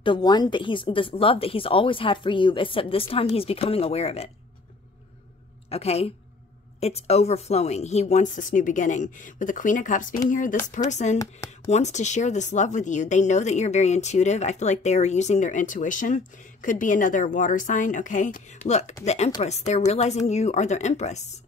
This love that he's always had for you, except this time he's becoming aware of it. Okay? It's overflowing. He wants this new beginning. With the Queen of Cups being here, this person wants to share this love with you. They know that you're very intuitive. I feel like they are using their intuition. Could be another water sign, okay? Look, the Empress. They're realizing you are their Empress.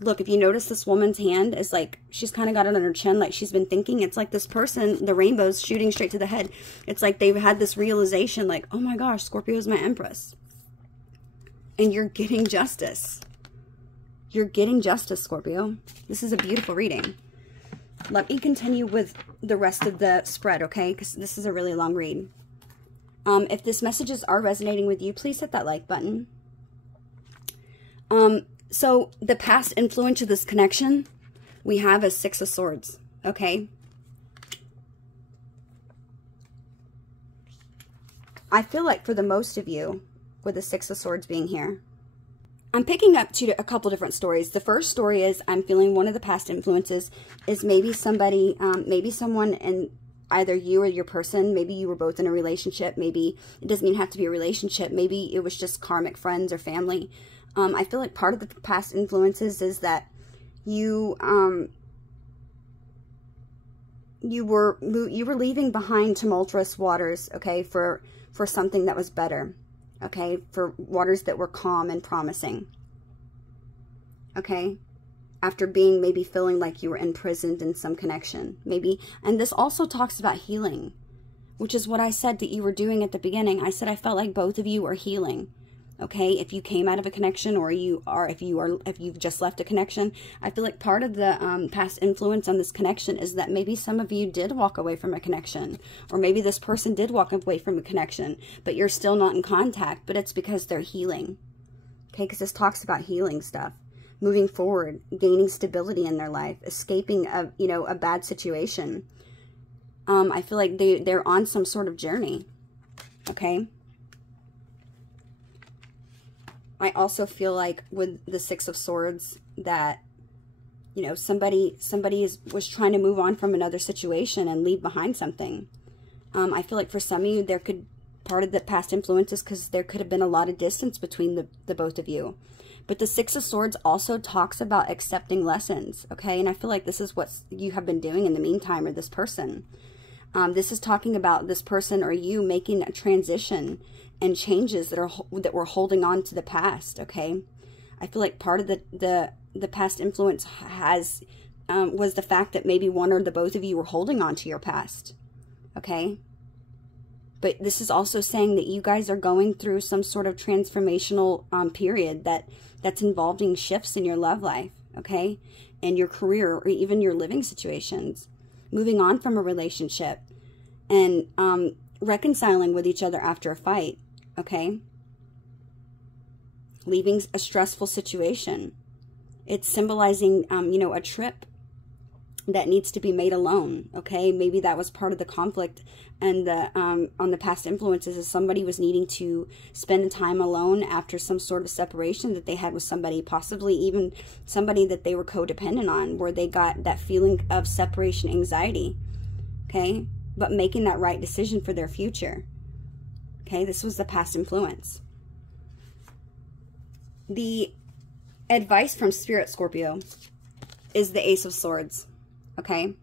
Look, if you notice this woman's hand is like, she's kind of got it on her chin, like she's been thinking. It's like this person, the rainbow's shooting straight to the head. It's like they've had this realization like, oh my gosh, Scorpio is my Empress. And you're getting justice. You're getting justice, Scorpio. This is a beautiful reading. Let me continue with the rest of the spread, okay? Because this is a really long read. If this messages are resonating with you, please hit that like button. So the past influence of this connection, we have a Six of Swords, okay? I feel like for the most of you, with the Six of Swords being here, I'm picking up to a couple different stories. The first story is I'm feeling one of the past influences is maybe somebody, maybe someone in either you or your person, maybe you were both in a relationship, maybe it doesn't even have to be a relationship, maybe it was just karmic friends or family. I feel like part of the past influences is that you were leaving behind tumultuous waters, okay, for something that was better. Okay, for waters that were calm and promising. Okay, after being maybe feeling like you were imprisoned in some connection, maybe. And this also talks about healing, which is what I said that you were doing at the beginning. I said I felt like both of you are healing. Okay, if you came out of a connection, or if you've just left a connection, I feel like part of the past influence on this connection is that maybe some of you did walk away from a connection, or maybe this person did walk away from a connection, but you're still not in contact, but it's because they're healing. Okay, because this talks about healing stuff, moving forward, gaining stability in their life, escaping a bad situation. I feel like they're on some sort of journey. Okay. I also feel like with the Six of Swords that, somebody was trying to move on from another situation and leave behind something. I feel like for some of you, part of the past influences, because there could have been a lot of distance between the both of you. But the Six of Swords also talks about accepting lessons, okay? And I feel like this is what you have been doing in the meantime, or this person. This is talking about this person or you making a transition and changes that were holding on to the past, okay? I feel like part of the past influence was the fact that maybe one or the both of you were holding on to your past, okay? But this is also saying that you guys are going through some sort of transformational period that's involving shifts in your love life, okay? in your career or even your living situations. Moving on from a relationship and reconciling with each other after a fight, okay? Leaving a stressful situation. It's symbolizing, you know, a trip that needs to be made alone, okay? Maybe that was part of the conflict and the on the past influences, is somebody was needing to spend time alone after some sort of separation that they had with somebody, possibly even somebody that they were codependent on, where they got that feeling of separation anxiety, okay? But making that right decision for their future, okay? This was the past influence. The advice from Spirit, Scorpio, is the Ace of Swords, okay?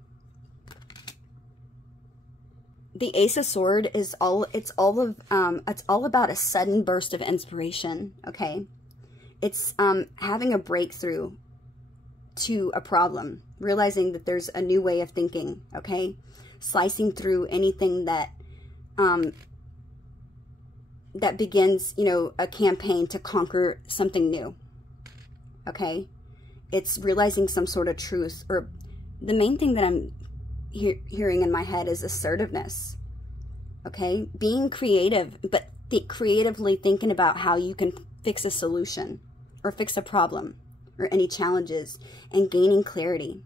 The Ace of Swords is it's all about a sudden burst of inspiration, okay? It's having a breakthrough to a problem, realizing that there's a new way of thinking, okay? Slicing through anything that that begins, you know, a campaign to conquer something new, okay? It's realizing some sort of truth, or the main thing that I'm hearing in my head is assertiveness, okay? Being creative, but creatively thinking about how you can fix a solution or fix a problem or any challenges, and gaining clarity.